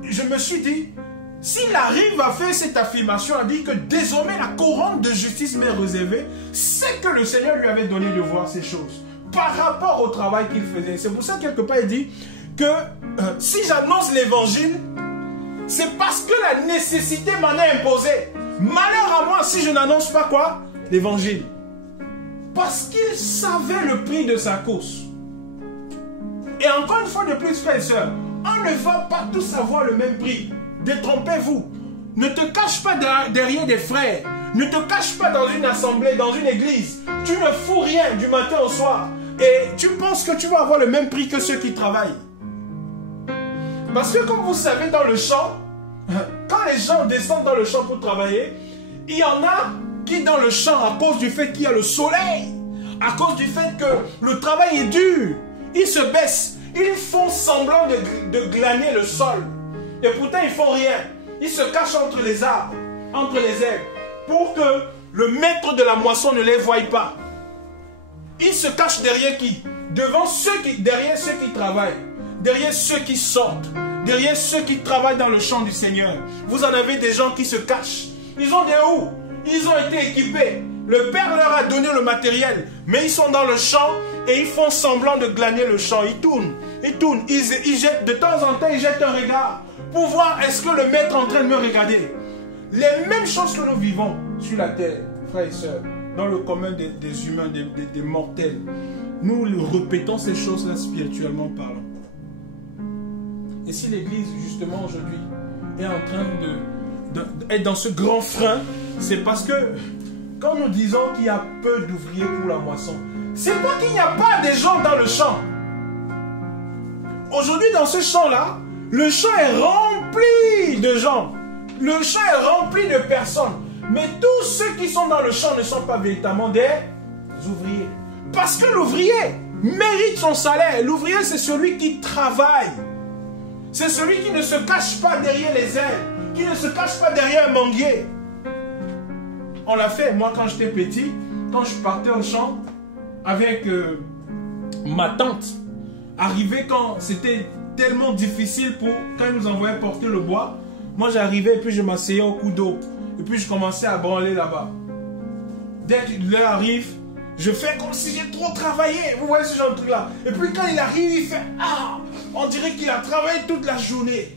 je me suis dit, s'il arrive à faire cette affirmation, à dire que désormais la couronne de justice m'est réservée, c'est que le Seigneur lui avait donné de voir ces choses par rapport au travail qu'il faisait. C'est pour ça, quelque part, il dit que si j'annonce l'évangile, c'est parce que la nécessité m'en est imposée. Malheur à moi si je n'annonce pas quoi? L'évangile. Parce qu'il savait le prix de sa course. Et encore une fois de plus, frères et sœurs, on ne va pas tous avoir le même prix. Détrompez-vous. Ne te cache pas derrière des frères. Ne te cache pas dans une assemblée, dans une église. Tu ne fous rien du matin au soir. Et tu penses que tu vas avoir le même prix que ceux qui travaillent. Parce que comme vous savez, dans le champ, quand les gens descendent dans le champ pour travailler, il y en a qui dans le champ, à cause du fait qu'il y a le soleil, à cause du fait que le travail est dur, ils se baissent. Ils font semblant de glaner le sol. Et pourtant, ils ne font rien. Ils se cachent entre les arbres, entre les herbes, pour que le maître de la moisson ne les voie pas. Ils se cachent derrière qui? Derrière ceux qui travaillent, derrière ceux qui sortent, derrière ceux qui travaillent dans le champ du Seigneur. Vous en avez des gens qui se cachent. Ils ont des roues. Ils ont été équipés. Le Père leur a donné le matériel. Mais ils sont dans le champ et ils font semblant de glaner le champ. Ils tournent. Ils jettent, de temps en temps, ils jettent un regard pour voir est-ce que le maître est en train de me regarder. Les mêmes choses que nous vivons sur la terre, frères et sœurs, dans le commun des humains, des mortels. nous répétons ces choses-là spirituellement parlant. Et si l'Église, justement, aujourd'hui, est en train d'être dans ce grand frein, c'est parce que quand nous disons qu'il y a peu d'ouvriers pour la moisson, c'est pas qu'il n'y a pas de gens dans le champ. Aujourd'hui, dans ce champ-là, le champ est rempli de gens. Le champ est rempli de personnes. Mais tous ceux qui sont dans le champ ne sont pas véritablement des ouvriers. Parce que l'ouvrier mérite son salaire. L'ouvrier, c'est celui qui travaille. C'est celui qui ne se cache pas derrière les ailes, qui ne se cache pas derrière un manguier. On l'a fait, moi, quand j'étais petit, quand je partais au champ avec ma tante, arrivé quand c'était tellement difficile quand ils nous envoyaient porter le bois, moi j'arrivais et puis je m'asseyais au coup d'eau. Et puis je commençais à branler là-bas. Dès que l'heure arrive, je fais comme si j'ai trop travaillé. Vous voyez ce genre de truc-là. Et puis quand il arrive, il fait « Ah, on dirait qu'il a travaillé toute la journée. »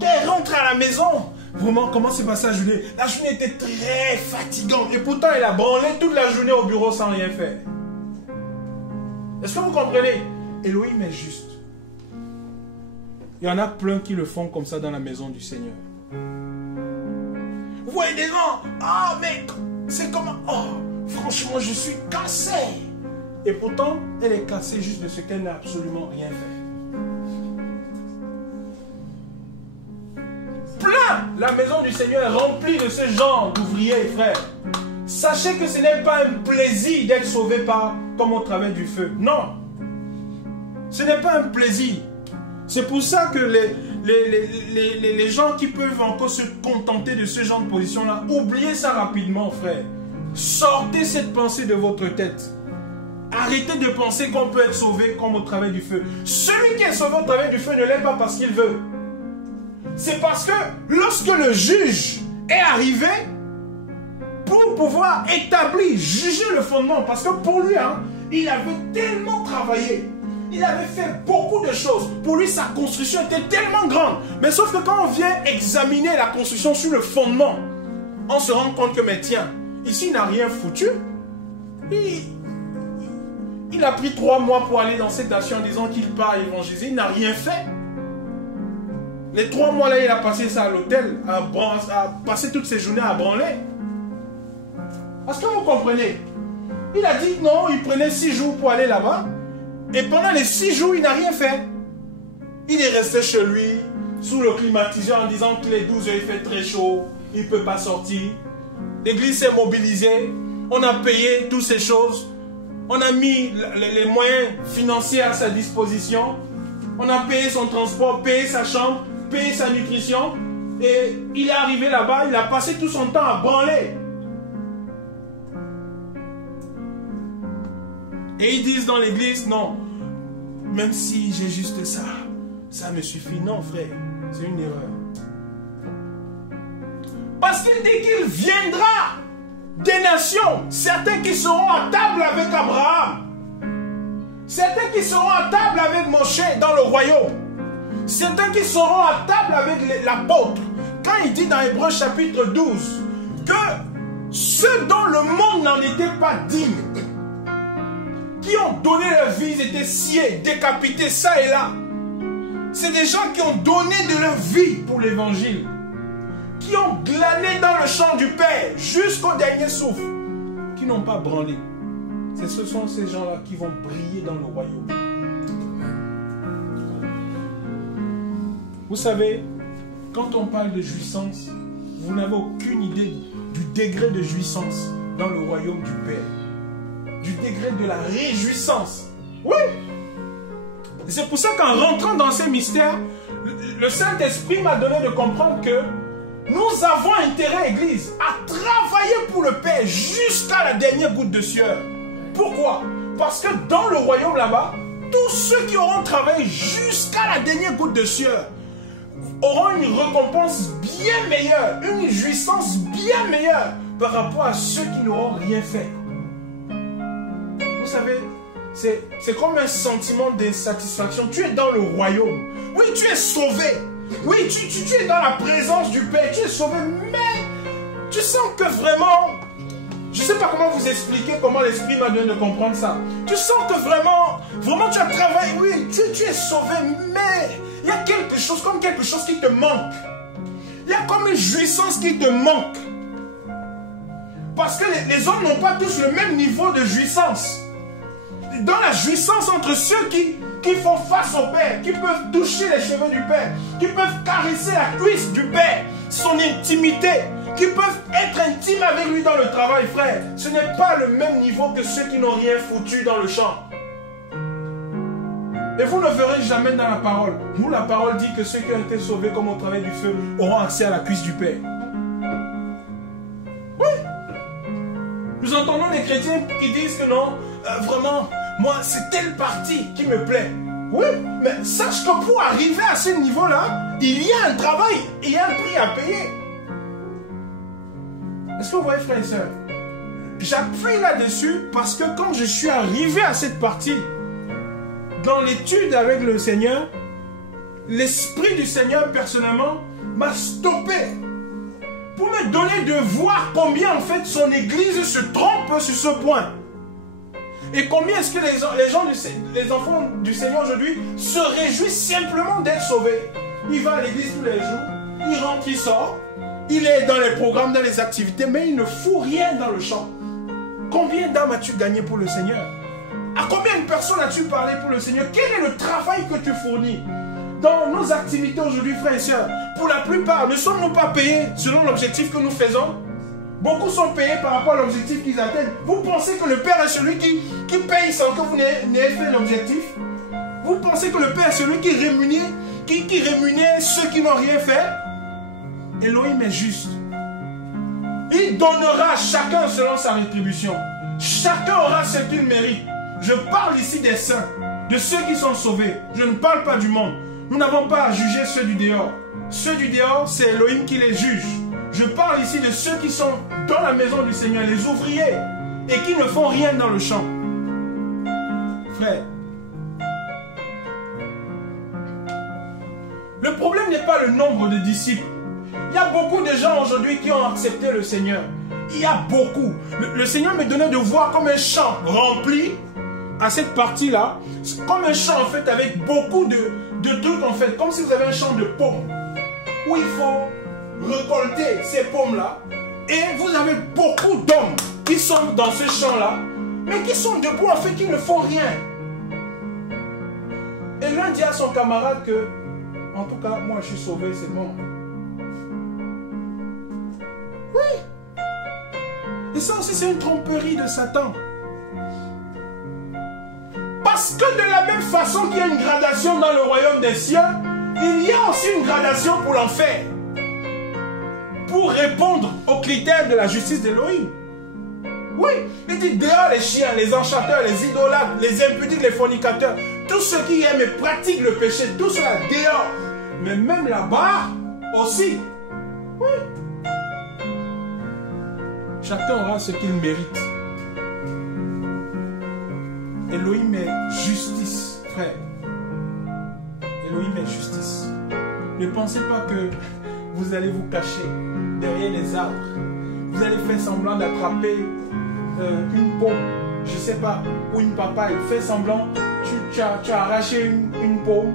Quand il rentre à la maison, vraiment, comment s'est passé la journée? La journée était très fatigante. Et pourtant, il a branlé toute la journée au bureau sans rien faire. Est-ce que vous comprenez? Elohim est juste. Il y en a plein qui le font comme ça dans la maison du Seigneur. Vous voyez des gens, ah mais c'est comment, oh franchement je suis cassé. Et pourtant, elle est cassée juste de ce qu'elle n'a absolument rien fait. Plein, la maison du Seigneur est remplie de ce genre d'ouvriers, frères. Sachez que ce n'est pas un plaisir d'être sauvé comme au travers du feu. Non. Ce n'est pas un plaisir. C'est pour ça que les gens qui peuvent encore se contenter de ce genre de position-là, oubliez ça rapidement, frère. Sortez cette pensée de votre tête. Arrêtez de penser qu'on peut être sauvé comme au travers du feu. Celui qui est sauvé au travers du feu ne l'est pas parce qu'il veut. C'est parce que lorsque le juge est arrivé, pour pouvoir établir, juger le fondement, parce que pour lui, il avait tellement travaillé. Il avait fait beaucoup de choses. Pour lui, sa construction était tellement grande. Mais sauf que quand on vient examiner la construction sur le fondement, on se rend compte que, mais tiens, ici, il n'a rien foutu. Il a pris 3 mois pour aller dans cette nation en disant qu'il part évangéliser. Il n'a rien fait. Les 3 mois là, il a passé ça à l'hôtel, à passer toutes ses journées à branler. Est-ce que vous comprenez? Il a dit non, il prenait 6 jours pour aller là-bas. Et pendant les 6 jours, il n'a rien fait. Il est resté chez lui, sous le climatiseur, en disant que les 12 heures, il fait très chaud, il ne peut pas sortir. L'église s'est mobilisée, on a payé toutes ces choses, on a mis les moyens financiers à sa disposition, on a payé son transport, payé sa chambre, payé sa nutrition, et il est arrivé là-bas, il a passé tout son temps à branler. Et ils disent dans l'église, non, même si j'ai juste ça, ça me suffit. Non, frère, c'est une erreur. Parce qu'il dit qu'il viendra des nations, certains qui seront à table avec Abraham, certains qui seront à table avec Moshe dans le royaume, certains qui seront à table avec l'apôtre. Quand il dit dans Hébreux chapitre 12 que ceux dont le monde n'en était pas digne, qui ont donné leur vie, ils étaient sciés, décapités, ça et là. C'est des gens qui ont donné de leur vie pour l'évangile. Qui ont glané dans le champ du Père jusqu'au dernier souffle. Qui n'ont pas branlé. Ce sont ces gens-là qui vont briller dans le royaume. Vous savez, quand on parle de jouissance, vous n'avez aucune idée du degré de jouissance dans le royaume du Père. Du degré de la réjouissance. Oui. C'est pour ça qu'en rentrant dans ces mystères, le Saint-Esprit m'a donné de comprendre que nous avons intérêt, Église, à travailler pour le Père jusqu'à la dernière goutte de sueur. Pourquoi? Parce que dans le royaume là-bas, tous ceux qui auront travaillé jusqu'à la dernière goutte de sueur auront une récompense bien meilleure, une jouissance bien meilleure par rapport à ceux qui n'auront rien fait. Vous savez, c'est comme un sentiment d'insatisfaction. Tu es dans le royaume. Oui, tu es sauvé. Oui, tu es dans la présence du Père. Tu es sauvé, mais tu sens que vraiment, Je ne sais pas comment vous expliquer comment l'Esprit m'a donné de comprendre ça. Tu sens que vraiment tu as travaillé, oui, tu es sauvé, mais il y a quelque chose, comme quelque chose qui te manque. Il y a comme une jouissance qui te manque. Parce que les hommes n'ont pas tous le même niveau de jouissance. Dans la jouissance entre ceux qui font face au Père, qui peuvent toucher les cheveux du Père, qui peuvent caresser la cuisse du Père, son intimité, qui peuvent être intimes avec lui dans le travail, frère. Ce n'est pas le même niveau que ceux qui n'ont rien foutu dans le champ. Et vous ne verrez jamais dans la parole. Nous, la parole dit que ceux qui ont été sauvés comme au travers du feu auront accès à la cuisse du Père. Oui. Nous entendons des chrétiens qui disent que non, vraiment, moi, c'est telle partie qui me plaît. Oui, mais sache que pour arriver à ce niveau-là, il y a un travail, il y a un prix à payer. Est-ce que vous voyez, frères et sœurs? J'appuie là-dessus parce que quand je suis arrivé à cette partie, dans l'étude avec le Seigneur, l'Esprit du Seigneur, personnellement, m'a stoppé pour me donner de voir combien, en fait, son Église se trompe sur ce point. Et combien est-ce que les enfants du Seigneur aujourd'hui se réjouissent simplement d'être sauvés. Il va à l'église tous les jours, il rentre, il sort, il est dans les programmes, dans les activités, mais il ne fout rien dans le champ. Combien d'âmes as-tu gagné pour le Seigneur? À combien de personnes as-tu parlé pour le Seigneur? Quel est le travail que tu fournis? Dans nos activités aujourd'hui, frères et sœurs, pour la plupart, ne sommes-nous pas payés selon l'objectif que nous faisons? Beaucoup sont payés par rapport à l'objectif qu'ils atteignent. Vous pensez que le Père est celui qui paye sans que vous n'ayez fait l'objectif? Vous pensez que le Père est celui qui rémunère ceux qui n'ont rien fait? Elohim est juste. Il donnera à chacun selon sa rétribution. Chacun aura ce qu'il mérite. Je parle ici des saints, de ceux qui sont sauvés. Je ne parle pas du monde. Nous n'avons pas à juger ceux du dehors. Ceux du dehors, c'est Elohim qui les juge. Je parle ici de ceux qui sont dans la maison du Seigneur, les ouvriers, et qui ne font rien dans le champ. Frère, le problème n'est pas le nombre de disciples. Il y a beaucoup de gens aujourd'hui qui ont accepté le Seigneur. Il y a beaucoup. Le Seigneur me donnait de voir comme un champ rempli à cette partie-là, comme un champ en fait avec beaucoup de trucs en fait, comme si vous avez un champ de pommes, où il faut récolter ces pommes-là, et vous avez beaucoup d'hommes qui sont dans ce champ-là, mais qui sont debout en fait, qui ne font rien. Et l'un dit à son camarade que, en tout cas, moi je suis sauvé, c'est bon. Oui. Et ça aussi c'est une tromperie de Satan. Parce que de la même façon qu'il y a une gradation dans le royaume des cieux, il y a aussi une gradation pour l'enfer. Pour répondre aux critères de la justice d'Elohim. Oui, il dit dehors les chiens, les enchanteurs, les idolâtres, les impudiques, les fornicateurs, tous ceux qui aiment et pratiquent le péché, tout cela dehors. Mais même là-bas aussi. Oui. Chacun aura ce qu'il mérite. Elohim est justice, frère. Elohim est justice. Ne pensez pas que vous allez vous cacher derrière les arbres. Vous allez faire semblant d'attraper une pomme, je ne sais pas, ou une papaye. Fais semblant, tu as arraché une pomme,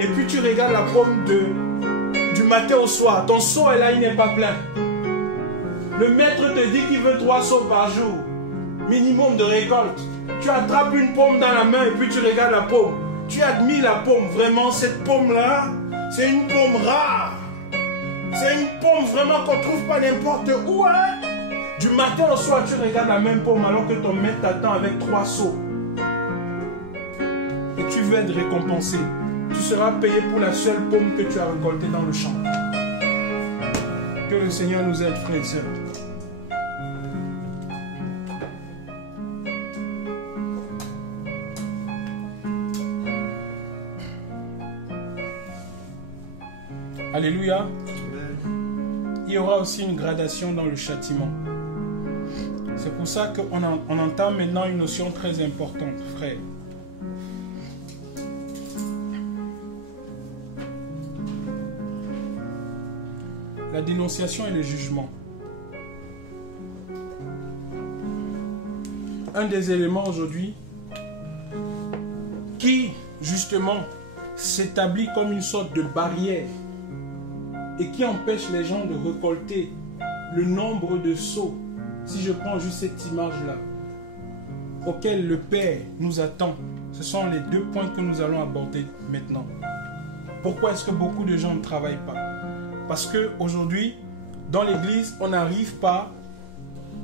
et puis tu regardes la pomme du matin au soir. Ton seau est là, il n'est pas plein. Le maître te dit qu'il veut 3 seaux par jour, minimum de récolte. Tu attrapes une pomme dans la main et puis tu regardes la pomme. Tu admires la pomme. Vraiment, cette pomme-là, c'est une pomme rare. C'est une pomme vraiment qu'on ne trouve pas n'importe où. Hein? Du matin au soir, tu regardes la même pomme alors que ton maître t'attend avec 3 seaux. Et tu veux être récompensé. Tu seras payé pour la seule pomme que tu as récoltée dans le champ. Que le Seigneur nous aide, frères et sœurs. Alléluia. Il y aura aussi une gradation dans le châtiment. C'est pour ça qu'on entend maintenant une notion très importante, frère. La dénonciation et le jugement. un des éléments aujourd'hui qui, justement, s'établit comme une sorte de barrière et qui empêche les gens de récolter le nombre de seaux, si je prends juste cette image-là, auquel le Père nous attend. Ce sont les deux points que nous allons aborder maintenant. Pourquoi est-ce que beaucoup de gens ne travaillent pas? Parce qu'aujourd'hui, dans l'église, on n'arrive pas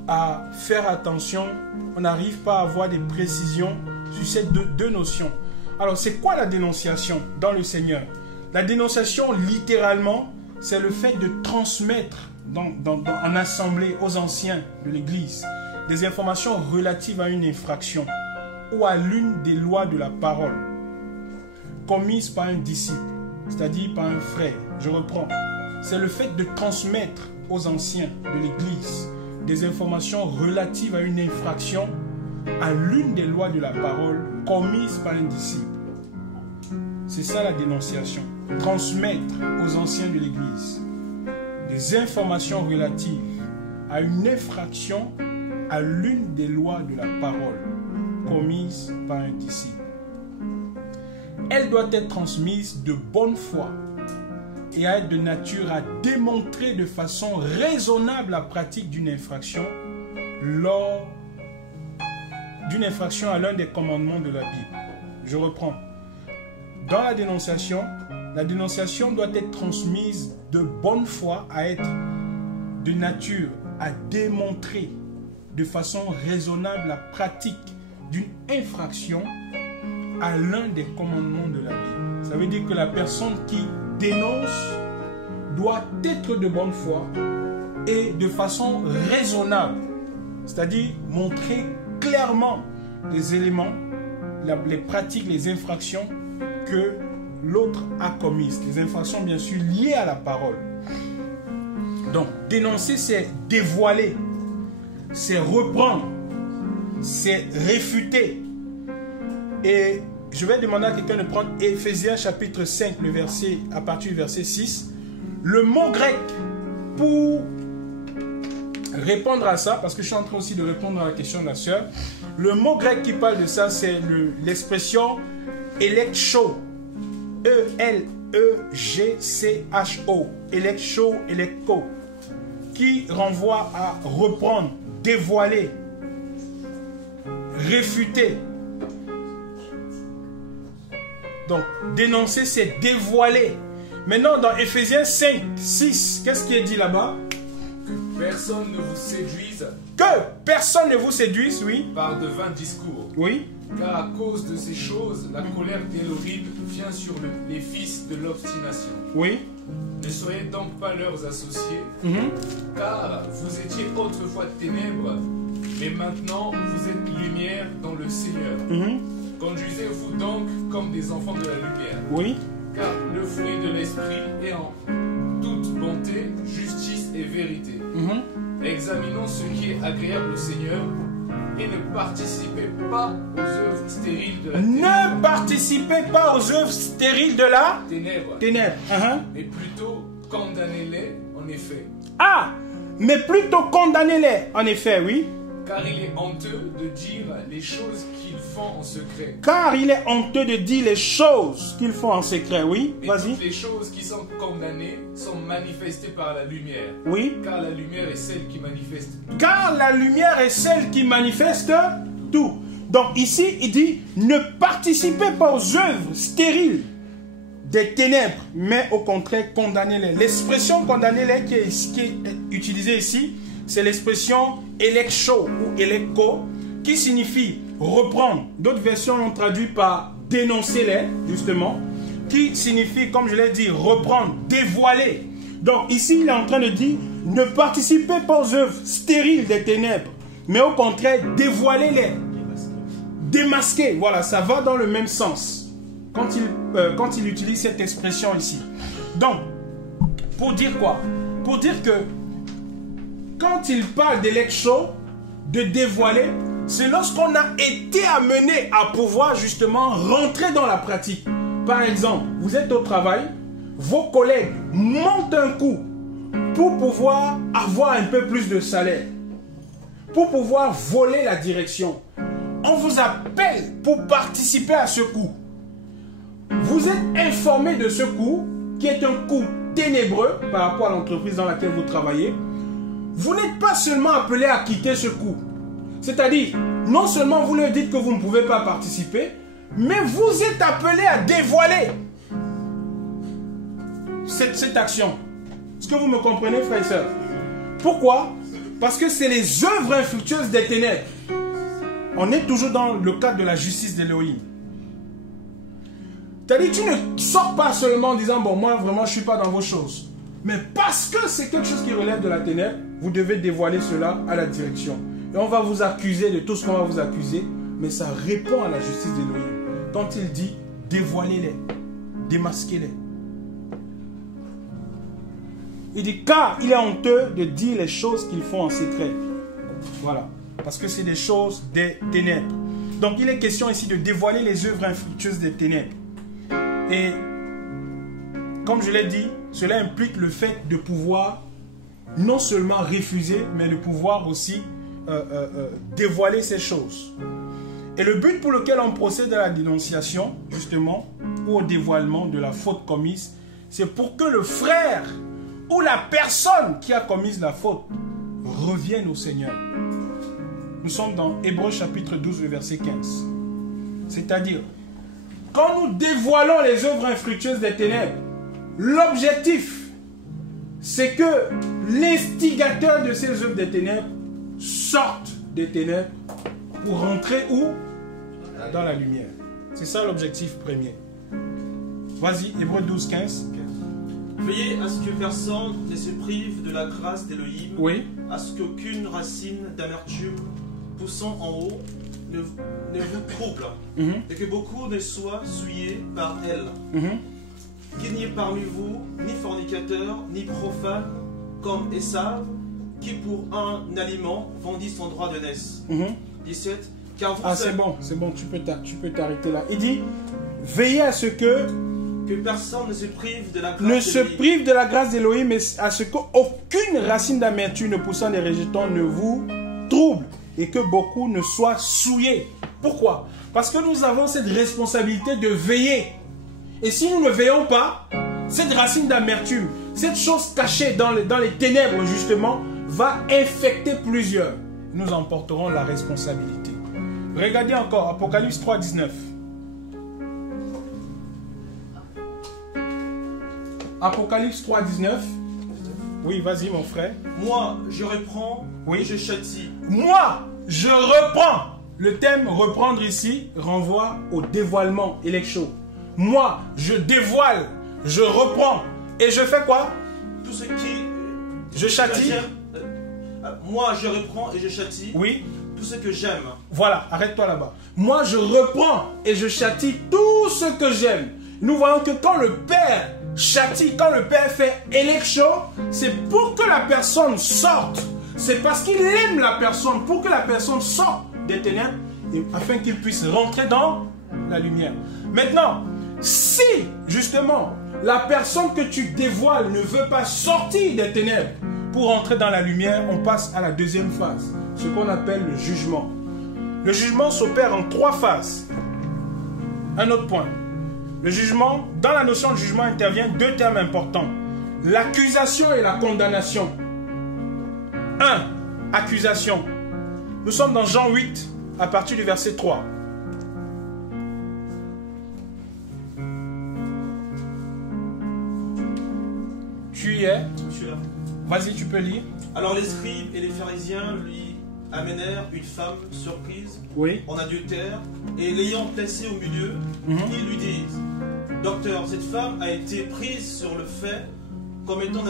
à faire attention, on n'arrive pas à avoir des précisions sur ces deux notions. Alors, c'est quoi la dénonciation dans le Seigneur? La dénonciation, littéralement, c'est le fait de transmettre en assemblée aux anciens de l'église des informations relatives à une infraction ou à l'une des lois de la parole commise par un disciple, c'est-à-dire par un frère. Je reprends. C'est le fait de transmettre aux anciens de l'église des informations relatives à une infraction à l'une des lois de la parole commise par un disciple. C'est ça la dénonciation. Transmettre aux anciens de l'église des informations relatives à une infraction à l'une des lois de la parole commise par un disciple. Elle doit être transmise de bonne foi et à être de nature à démontrer de façon raisonnable la pratique d'une infraction lors d'une infraction à l'un des commandements de la Bible. Je reprends. Dans la dénonciation doit être transmise de bonne foi à être de nature à démontrer de façon raisonnable la pratique d'une infraction à l'un des commandements de la Bible. Ça veut dire que la personne qui dénonce doit être de bonne foi et de façon raisonnable, c'est-à-dire montrer clairement les éléments, les pratiques, les infractions que l'autre a commises, les infractions bien sûr liées à la parole. Donc dénoncer, c'est dévoiler, c'est reprendre, c'est réfuter. Et je vais demander à quelqu'un de prendre Éphésiens chapitre 5, le verset, à partir du verset 6. Le mot grec pour répondre à ça, parce que je suis en train aussi de répondre à la question de la sœur, le mot grec qui parle de ça, c'est l'expression elektcho, E-L-E-G-C-H-O, elektcho, elektcho, qui renvoie à reprendre, dévoiler, réfuter. Donc, dénoncer, c'est dévoiler. Maintenant, dans Éphésiens 5, 6, qu'est-ce qui est dit là-bas? Que personne ne vous séduise. Que personne ne vous séduise, oui. Par de vains discours. Oui. Car à cause de ces choses, la colère d'Élohim vient sur les fils de l'obstination. Oui. Ne soyez donc pas leurs associés, car vous étiez autrefois ténèbres, mais maintenant vous êtes lumière dans le Seigneur. Conduisez-vous donc comme des enfants de la lumière. Oui. Car le fruit de l'esprit est en toute bonté, justice et vérité. Examinons ce qui est agréable au Seigneur et ne participez pas aux œuvres stériles de la ténèbre. Ne participez pas aux œuvres stériles de la ténèbre. Mais plutôt condamnez-les en effet. Ah, mais plutôt condamnez-les en effet, oui. Car il est honteux de dire les choses qu'ils font en secret. Car il est honteux de dire les choses qu'ils font en secret, oui. Vas-y. Toutes les choses qui sont condamnées sont manifestées par la lumière. Oui. Car la lumière est celle qui manifeste tout. Car la lumière est celle qui manifeste tout. Donc ici, il dit, ne participez pas aux œuvres stériles des ténèbres, mais au contraire, condamnez-les. L'expression condamnez-les qui est utilisée ici, c'est l'expression elektcho ou elektcho, qui signifie reprendre. D'autres versions l'ont traduit par dénoncer-les, justement, qui signifie, comme je l'ai dit, reprendre, dévoiler. Donc ici, il est en train de dire, ne participez pas aux œuvres stériles des ténèbres, mais au contraire, dévoilez-les. Démasquer, voilà, ça va dans le même sens quand il utilise cette expression ici. Donc, pour dire quoi? Pour dire que quand il parle d'elektcho, de dévoiler, c'est lorsqu'on a été amené à pouvoir justement rentrer dans la pratique. Par exemple, vous êtes au travail, vos collègues montent un coup pour pouvoir avoir un peu plus de salaire. pour pouvoir voler la direction. On vous appelle pour participer à ce coup. Vous êtes informé de ce coup, qui est un coup ténébreux par rapport à l'entreprise dans laquelle vous travaillez. Vous n'êtes pas seulement appelé à quitter ce coup. C'est-à-dire, non seulement vous leur dites que vous ne pouvez pas participer, mais vous êtes appelé à dévoiler cette action. Est-ce que vous me comprenez, frères et sœurs? Pourquoi? Parce que c'est les œuvres infructueuses des ténèbres. On est toujours dans le cadre de la justice d'Élohim. C'est-à-dire, tu ne sors pas seulement en disant, bon, moi, vraiment, je ne suis pas dans vos choses. Mais parce que c'est quelque chose qui relève de la ténèbre, vous devez dévoiler cela à la direction. Et on va vous accuser de tout ce qu'on va vous accuser, mais ça répond à la justice d'Élohim. Quand il dit, dévoilez-les, démasquez-les. Il dit, car il est honteux de dire les choses qu'ils font en secret. Voilà. Parce que c'est des choses des ténèbres. Donc il est question ici de dévoiler les œuvres infructueuses des ténèbres. Et comme je l'ai dit, cela implique le fait de pouvoir non seulement refuser, mais de pouvoir aussi dévoiler ces choses. Et le but pour lequel on procède à la dénonciation, justement, ou au dévoilement de la faute commise, c'est pour que le frère ou la personne qui a commis la faute revienne au Seigneur. Nous sommes dans Hébreux chapitre 12, verset 15. C'est-à-dire, quand nous dévoilons les œuvres infructueuses des ténèbres, l'objectif, c'est que l'instigateur de ces œuvres des ténèbres sorte des ténèbres pour rentrer où? Dans la lumière. C'est ça l'objectif premier. Vas-y, Hébreux 12, 15. Veillez à ce que personne ne se prive de la grâce d'Élohim, Oui. à ce qu'aucune racine d'amertume poussant en haut ne vous trouble, et que beaucoup ne soient souillés par elle. Qu'il n'y ait parmi vous ni fornicateur, ni profane, comme Esav, qui pour un aliment vendit son droit de naissance. 17. Car vous c'est bon, tu peux t'arrêter là. Il dit, veillez à ce que personne ne se prive de la grâce ne se prive de la grâce d'Élohim, mais à ce qu'aucune racine d'amertume ne poussant des rejetons ne vous trouble et que beaucoup ne soient souillés. Pourquoi? Parce que nous avons cette responsabilité de veiller. Et si nous ne veillons pas, cette racine d'amertume, cette chose cachée dans les ténèbres justement, va infecter plusieurs. Nous en porterons la responsabilité. Regardez encore Apocalypse 3, 19. Apocalypse 3, 19. Oui, vas-y mon frère. Moi, je reprends et je châtie. Moi, je reprends. Le thème reprendre ici renvoie au dévoilement électro. Moi, je dévoile, je reprends. Et je fais quoi? Tout ce qui... Je châtie. Moi, je reprends et je châtie. Oui. Tout ce que j'aime. Voilà, arrête-toi là-bas. Moi, je reprends et je châtie tout ce que j'aime. Nous voyons que quand le Père châtie, quand le Père fait élection, c'est pour que la personne sorte. C'est parce qu'il aime la personne, pour que la personne sorte des ténèbres, et afin qu'il puisse rentrer dans la lumière. Maintenant, si justement la personne que tu dévoiles ne veut pas sortir des ténèbres pour entrer dans la lumière, on passe à la deuxième phase, ce qu'on appelle le jugement. Le jugement s'opère en 3 phases. Un autre point. Le jugement, dans la notion de jugement intervient 2 termes importants. L'accusation et la condamnation. 1. Accusation. Nous sommes dans Jean 8, à partir du verset 3. Tu y es? Je suis là. Vas-y, tu peux lire. Alors les scribes et les pharisiens lui amenèrent une femme surprise en adultère, et l'ayant placée au milieu, ils lui disent: Docteur, cette femme a été prise sur le fait comme étant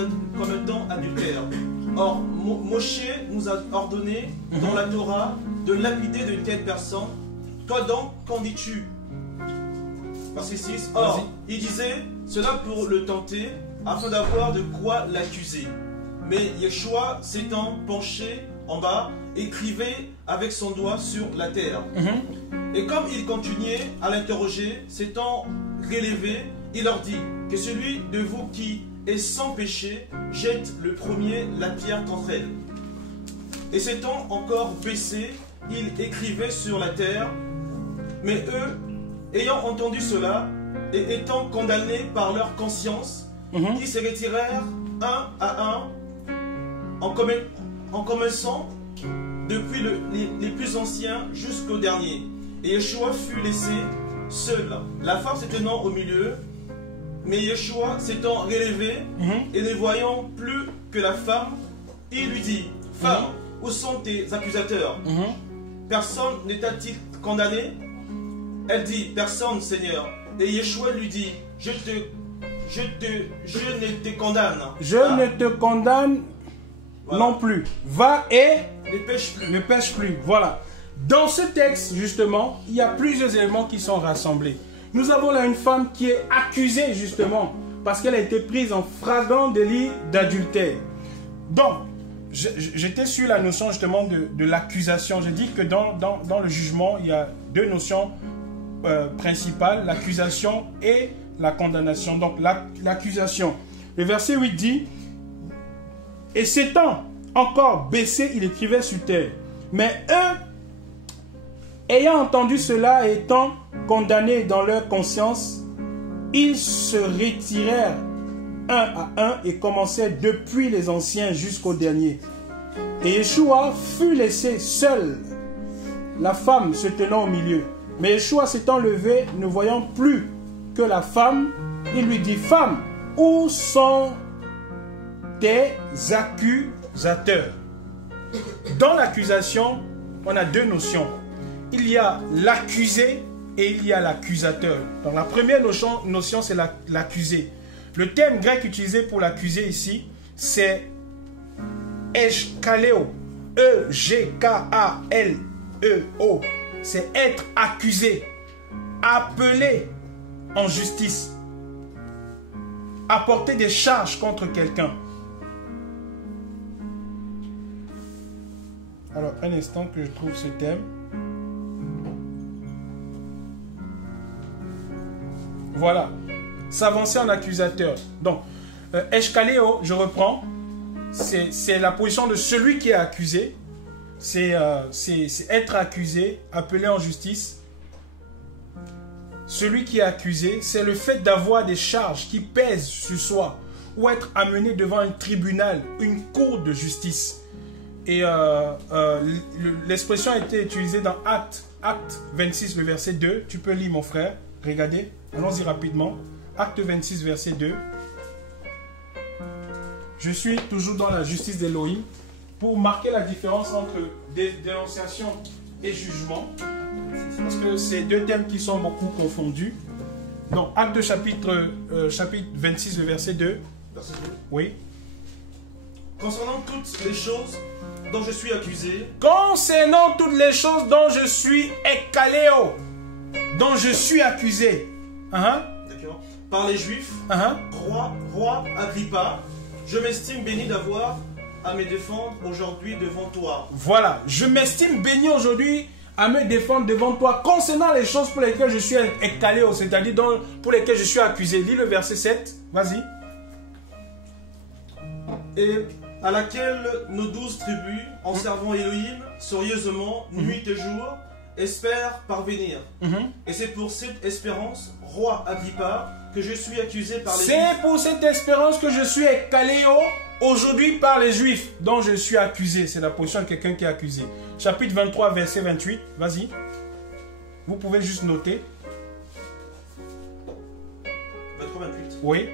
adultère. Or, Moshe nous a ordonné dans la Torah de lapider d'une telle personne. Toi donc, qu'en dis-tu? Verset 6. Or, il disait cela pour le tenter, afin d'avoir de quoi l'accuser. Mais Yeshua, s'étant penché en bas, écrivait avec son doigt sur la terre. Et comme il continuait à l'interroger, s'étant relevé, il leur dit: que celui de vous qui est sans péché jette le premier la pierre contre elle. Et s'étant encore baissé, il écrivait sur la terre. Mais eux, ayant entendu cela, et étant condamnés par leur conscience, ils se retirèrent un à un, en commençant depuis les plus anciens jusqu'au dernier. Et Yeshua fut laissé seul, la femme se tenant au milieu. Mais Yeshua s'étant relevé et ne voyant plus que la femme, il lui dit, femme, où sont tes accusateurs? Personne ne t'a-t-il condamné? Elle dit, personne, Seigneur. Et Yeshua lui dit, je ne te condamne. Je ne te condamne non plus. Va et ne pêche plus. Ne pêche plus. Voilà. Dans ce texte, justement, il y a plusieurs éléments qui sont rassemblés. Nous avons là une femme qui est accusée, justement, parce qu'elle a été prise en flagrant délit d'adultère. Donc, j'étais sur la notion, justement, de l'accusation. J'ai dit que dans le jugement, il y a deux notions principales, l'accusation et la condamnation. Donc, l'accusation. Le verset 8 dit, « Et s'étant encore baissé, il écrivait sur terre. Mais eux, ayant entendu cela et étant condamnés dans leur conscience, ils se retirèrent un à un et commençaient depuis les anciens jusqu'au dernier. Et Yeshua fut laissé seul, la femme se tenant au milieu. Mais Yeshua s'étant levé, ne voyant plus que la femme, il lui dit, femme, où sont tes accusateurs? Dans l'accusation, on a deux notions. Il y a l'accusé et il y a l'accusateur. Donc la première notion c'est l'accusé. Le terme grec utilisé pour l'accusé ici, c'est eshkaleo. E-G-K-A-L-E-O. C'est être accusé, appelé en justice, apporter des charges contre quelqu'un. Alors, un instant que je trouve ce terme. Voilà. S'avancer en accusateur. Donc, eshkaleo, je reprends. C'est la position de celui qui est accusé. C'est être accusé, appelé en justice. Celui qui est accusé, c'est le fait d'avoir des charges qui pèsent sur soi ou être amené devant un tribunal, une cour de justice. Et l'expression a été utilisée dans Acte 26, le verset 2. Tu peux lire, mon frère. Regardez. Allons-y rapidement. Acte 26, verset 2. Je suis toujours dans la justice d'Élohim pour marquer la différence entre dénonciation et jugement. Parce que c'est deux thèmes qui sont beaucoup confondus. Donc, Acte chapitre 26, le verset 2. Verset 2. Oui. Concernant toutes les choses dont je suis accusé. Concernant toutes les choses dont je suis ekaléo, dont je suis accusé. D'accord. Par les Juifs, roi Agrippa, je m'estime béni d'avoir à me défendre aujourd'hui devant toi. Voilà, je m'estime béni aujourd'hui à me défendre devant toi concernant les choses pour lesquelles je suis ekaléo, c'est-à-dire pour lesquelles je suis accusé. Lis le verset 7, vas-y. Et à laquelle nos 12 tribus, en servant Elohim, sérieusement, nuit et jour, espèrent parvenir. Et c'est pour cette espérance, roi Agrippa, que je suis accusé par les Juifs. C'est pour cette espérance que je suis ekaléo aujourd'hui par les Juifs, dont je suis accusé. C'est la position de quelqu'un qui est accusé. Chapitre 23, verset 28, vas-y. Vous pouvez juste noter. 23, 28. Oui.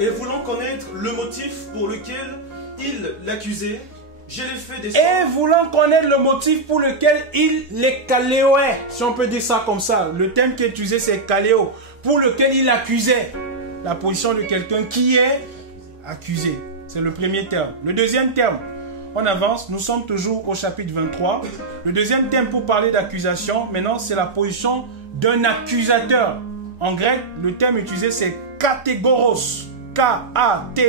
Et voulant connaître le motif pour lequel il l'accusait, je l'ai fait descendre. Et voulant connaître le motif pour lequel il l'ekaléoait, si on peut dire ça comme ça, le terme qui est utilisé c'est kaléo, pour lequel il accusait, la position de quelqu'un qui est accusé. C'est le premier terme. Le deuxième terme, on avance, nous sommes toujours au chapitre 23. Le deuxième terme pour parler d'accusation, maintenant c'est la position d'un accusateur. En grec, le terme utilisé c'est katégoros. K-A-T-E-G-O-R-O-S.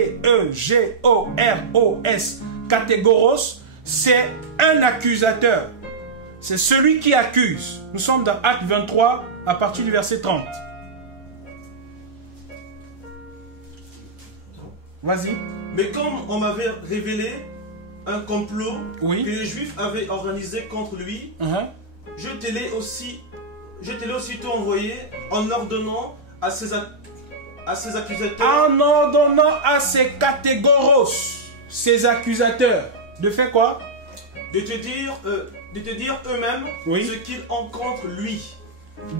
Katégoros, c'est un accusateur. C'est celui qui accuse. Nous sommes dans Acte 23 à partir du verset 30. Vas-y. Mais comme on m'avait révélé un complot Oui. que les Juifs avaient organisé contre lui, je te l'ai aussitôt envoyé en ordonnant à ses accusateurs. En ordonnant à ses catégoros, ses accusateurs, de faire quoi? De te dire eux-mêmes Oui. ce qu'ils ont contre lui.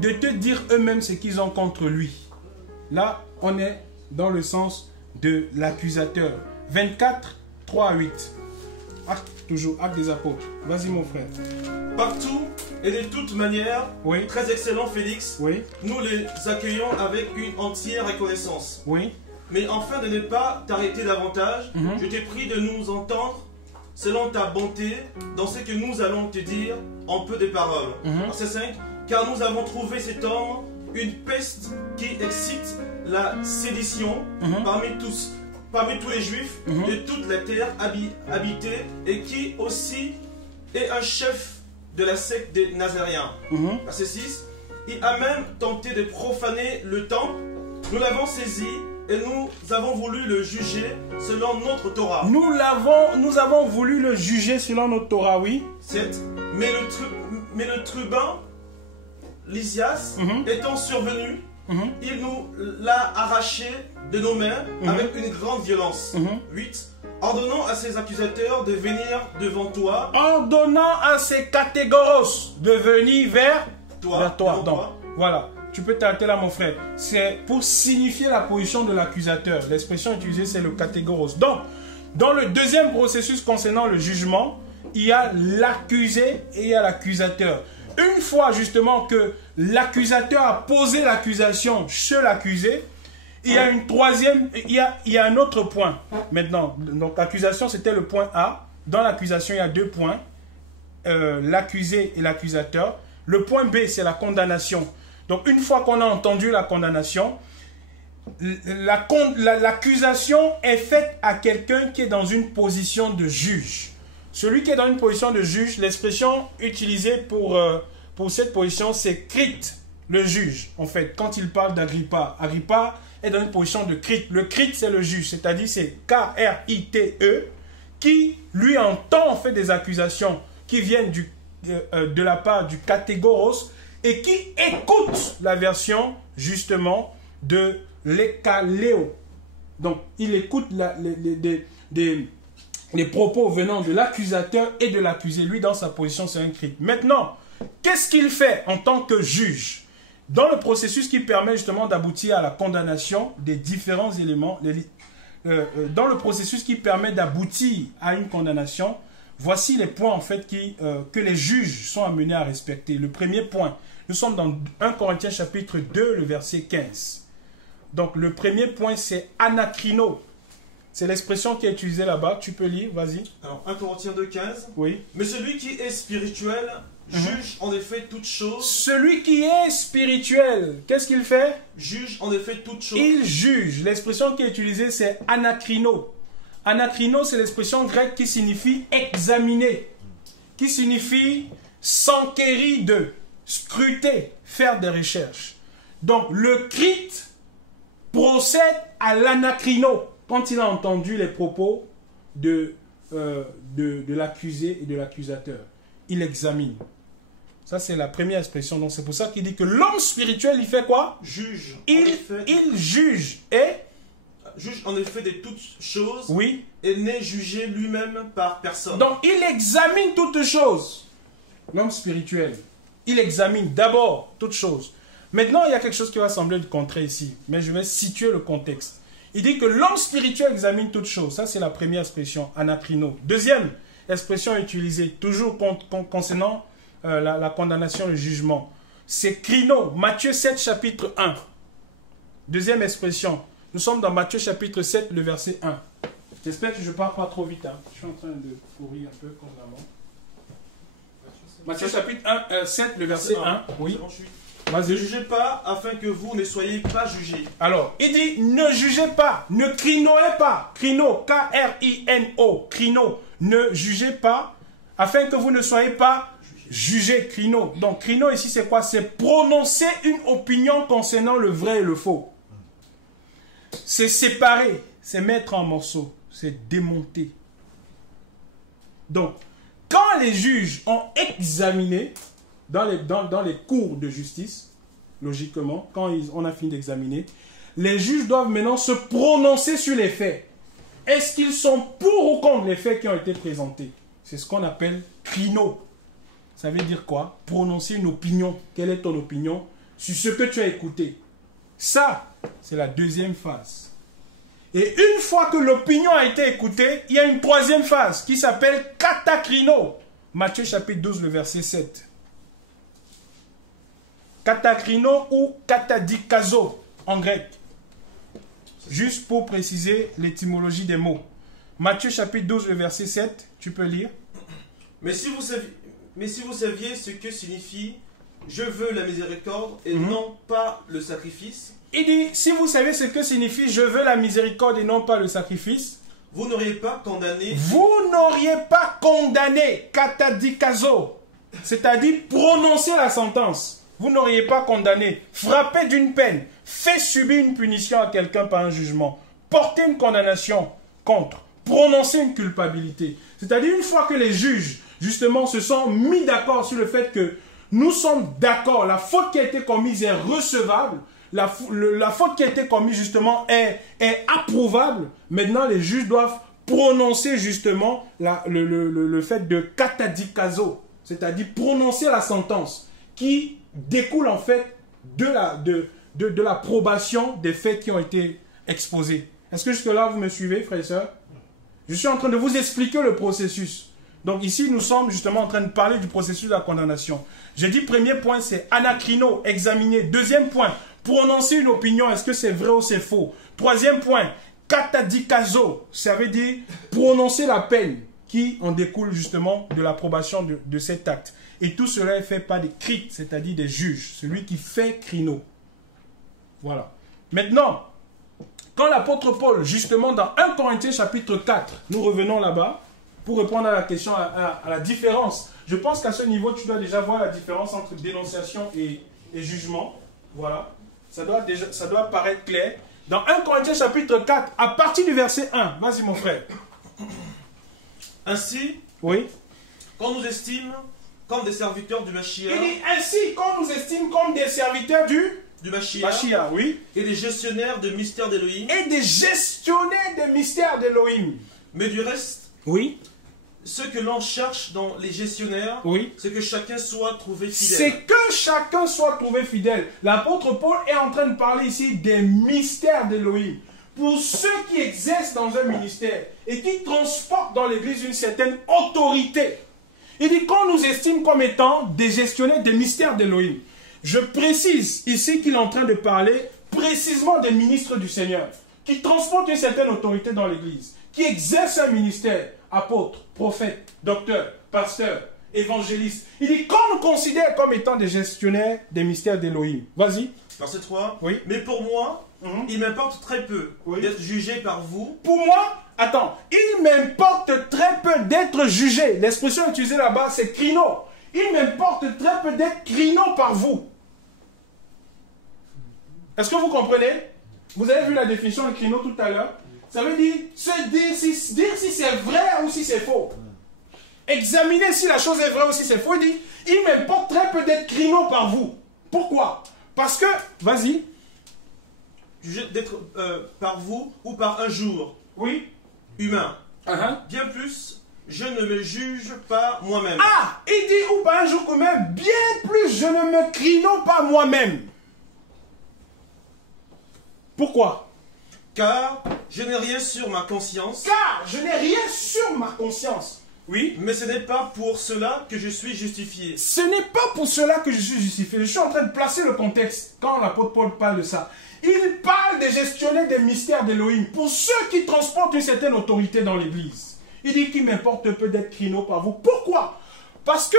De te dire eux-mêmes ce qu'ils ont contre lui. Là, on est dans le sens de l'accusateur. 24, 3 à 8. Toujours, acte des apôtres. Vas-y mon frère. Partout et de toute manière, Oui. très excellent Félix, Oui. nous les accueillons avec une entière reconnaissance. Oui. Mais afin de ne pas t'arrêter davantage, je te prie de nous entendre selon ta bonté dans ce que nous allons te dire en peu de paroles. Verset 5. Car nous avons trouvé cet homme une peste qui excite la sédition parmi tous les Juifs de toute la terre habitée et qui aussi est un chef de la secte des Nazaréens. Verset 6. Il a même tenté de profaner le temple. Nous l'avons saisi et nous avons voulu le juger selon notre Torah. Nous avons voulu le juger selon notre Torah, oui. 7. Mais le tribun Lysias étant survenu, il nous l'a arraché de nos mains avec une grande violence. 8. Ordonnant à ses accusateurs de venir devant toi. Ordonnant à ses catégoros de venir vers toi. Donc, voilà. Tu peux t'arrêter là, mon frère. C'est pour signifier la position de l'accusateur. L'expression utilisée, c'est le catégoros. Donc, dans le deuxième processus concernant le jugement, il y a l'accusé et il y a l'accusateur. Une fois justement que l'accusateur a posé l'accusation chez l'accusé, il y a une troisième, il y a un autre point maintenant. Donc l'accusation c'était le point A. Dans l'accusation il y a 2 points, l'accusé et l'accusateur. Le point B c'est la condamnation. Donc une fois qu'on a entendu la condamnation, l'accusation est faite à quelqu'un qui est dans une position de juge. Celui qui est dans une position de juge, l'expression utilisée pour cette position, c'est Crite, le juge. En fait, quand il parle d'Agrippa, Agrippa est dans une position de Crite. Le Crite, c'est le juge, c'est-à-dire c'est K-R-I-T-E, qui lui entend en fait des accusations qui viennent de la part du catégoros et qui écoute la version justement de l'Ekaléo. Donc, il écoute les propos venant de l'accusateur et de l'accusé. Lui, dans sa position, c'est un Crite. Maintenant, qu'est-ce qu'il fait en tant que juge? Dans le processus qui permet justement d'aboutir à la condamnation des différents éléments, dans le processus qui permet d'aboutir à une condamnation, voici les points en fait que les juges sont amenés à respecter. Le premier point, nous sommes dans 1 Corinthiens chapitre 2, le verset 15. Donc le premier point, c'est anacrino. C'est l'expression qui est utilisée là-bas. Tu peux lire, vas-y. Alors 1 Corinthiens 2, 15. Oui. Mais celui qui est spirituel juge en effet toutes choses. Celui qui est spirituel, qu'est-ce qu'il fait? Juge en effet toutes choses. Il juge. L'expression qui est utilisée, c'est anacrino. Anacrino, c'est l'expression grecque qui signifie examiner, qui signifie s'enquérir de, scruter, faire des recherches. Donc, le Crite procède à l'anacrino quand il a entendu les propos de l'accusé et de l'accusateur. Il examine. Ça, c'est la première expression. Donc, c'est pour ça qu'il dit que l'homme spirituel, il fait quoi? Juge. Il juge et... Juge en effet de toutes choses. Oui. Et n'est jugé lui-même par personne. Donc, il examine toutes choses. L'homme spirituel. Il examine d'abord toutes choses. Maintenant, il y a quelque chose qui va sembler le contraire ici. Mais je vais situer le contexte. Il dit que l'homme spirituel examine toutes choses. Ça, c'est la première expression, anacrino. Deuxième expression utilisée, toujours concernant la condamnation, le jugement. C'est crino. Matthieu 7, chapitre 1. Deuxième expression. Nous sommes dans Matthieu chapitre 7, le verset 1. J'espère que je ne parle pas trop vite. Hein. Je suis en train de courir un peu comme l'avant. Matthieu chapitre 7, le verset 1. Oui. Ne jugez pas afin que vous ne soyez pas jugés. Alors, il dit ne jugez pas, ne crinoez pas. Crino, K-R-I-N-O. Crino, ne jugez pas afin que vous ne soyez pas jugés. Crino. Donc, crino ici, c'est quoi? C'est prononcer une opinion concernant le vrai et le faux. C'est séparer, c'est mettre en morceaux. c'est démonter. Donc, quand les juges ont examiné dans les cours de justice, logiquement, quand on a fini d'examiner, les juges doivent maintenant se prononcer sur les faits. Est-ce qu'ils sont pour ou contre les faits qui ont été présentés? C'est ce qu'on appelle crino. Ça veut dire quoi? Prononcer une opinion. Quelle est ton opinion sur ce que tu as écouté? Ça, c'est la deuxième phase. Et une fois que l'opinion a été écoutée, il y a une troisième phase qui s'appelle katakrino. Matthieu chapitre 12, le verset 7. Katakrino ou katadikazo en grec. Juste pour préciser l'étymologie des mots. Matthieu chapitre 12, le verset 7, tu peux lire. Mais si vous saviez ce que signifie « je veux la miséricorde et non pas le sacrifice », il dit, si vous savez ce que signifie « je veux la miséricorde et non pas le sacrifice », vous n'auriez pas condamné. Vous n'auriez pas condamné, katadikazo, c'est-à-dire prononcer la sentence. Vous n'auriez pas condamné, frappé d'une peine, fait subir une punition à quelqu'un par un jugement, porter une condamnation contre, prononcer une culpabilité. C'est-à-dire une fois que les juges, justement, se sont mis d'accord sur le fait que nous sommes d'accord, la faute qui a été commise est recevable, la faute qui a été commise, justement, est approuvable. Maintenant, les juges doivent prononcer, justement, le fait de katadikazo, c'est-à-dire prononcer la sentence qui découle, en fait, de l'approbation des faits qui ont été exposés. Est-ce que jusque-là, vous me suivez, frères et sœurs? Je suis en train de vous expliquer le processus. Donc ici, nous sommes justement en train de parler du processus de la condamnation. J'ai dit, premier point, c'est anacrino, examiner. Deuxième point, prononcer une opinion, est-ce que c'est vrai ou c'est faux? Troisième point, katadikazo, ça veut dire prononcer la peine qui en découle justement de l'approbation de cet acte. Et tout cela est fait par des crites, c'est-à-dire des juges, celui qui fait crino. Voilà. Maintenant, quand l'apôtre Paul, justement dans 1 Corinthiens chapitre 4, nous revenons là-bas, pour répondre à la question, à la différence. Je pense qu'à ce niveau, tu dois déjà voir la différence entre dénonciation et jugement. Voilà. Ça doit paraître clair. Dans 1 Corinthiens chapitre 4, à partir du verset 1, vas-y mon frère. Ainsi, oui, qu'on nous estime comme des serviteurs du Mashiach. Il dit ainsi qu'on nous estime comme des serviteurs du Mashiach, oui. Et des gestionnaires de mystères d'Élohim. Et des gestionnaires des mystères d'Élohim. Mais du reste, oui, ce que l'on cherche dans les gestionnaires, oui, c'est que chacun soit trouvé fidèle. C'est que chacun soit trouvé fidèle. L'apôtre Paul est en train de parler ici des mystères d'Élohim. Pour ceux qui exercent dans un ministère et qui transportent dans l'église une certaine autorité. Il dit qu'on nous estime comme étant des gestionnaires des mystères d'Élohim. Je précise ici qu'il est en train de parler précisément des ministres du Seigneur, qui transportent une certaine autorité dans l'église, qui exercent un ministère, apôtre, prophète, docteur, pasteur, évangéliste. Il dit qu'on nous considère comme étant des gestionnaires des mystères d'Élohim. Vas-y. Verset 3. Oui. Mais pour moi, il m'importe très peu d'être jugé par vous. Pour moi, attends, il m'importe très peu d'être jugé. L'expression utilisée là-bas, c'est crino. Il m'importe très peu d'être crino par vous. Est-ce que vous comprenez? Vous avez vu la définition de crino tout à l'heure? Ça veut dire dire si c'est vrai ou si c'est faux. Examiner si la chose est vraie ou si c'est faux. Il dit, il m'importe très peu d'être crino par vous. Pourquoi? Parce que, vas-y. D'être par vous ou par un jour. Oui. Humain. Bien plus, je ne me juge pas moi-même. Ah, il dit ou par un jour humain, bien plus je ne me crino pas moi-même. Pourquoi? Car je n'ai rien sur ma conscience. Car je n'ai rien sur ma conscience. Oui. Mais ce n'est pas pour cela que je suis justifié. Ce n'est pas pour cela que je suis justifié. Je suis en train de placer le contexte quand l'apôtre Paul parle de ça. Il parle des gestionnaires des mystères d'Élohim. Pour ceux qui transportent une certaine autorité dans l'église. Il dit qu'il m'importe peu d'être crino par vous. Pourquoi? Parce que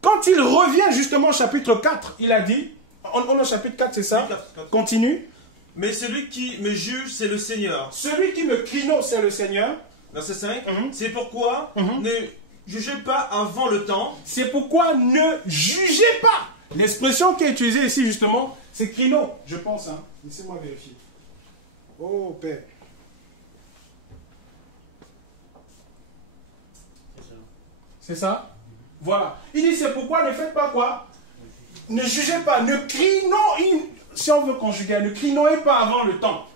quand il revient justement au chapitre 4, il a dit, on est au chapitre 4, c'est ça? 4. Continue. Mais celui qui me juge, c'est le Seigneur. Celui qui me crino, c'est le Seigneur. Verset 5. C'est pourquoi ne jugez pas avant le temps. C'est pourquoi ne jugez pas. L'expression qui est utilisée ici, justement, c'est crino, je pense. Hein. Laissez-moi vérifier. Oh, Père. C'est ça? Voilà. Il dit, c'est pourquoi ne faites pas quoi? Ne jugez pas, ne crinoez, si on veut conjuguer, ne crinoez pas avant le temps.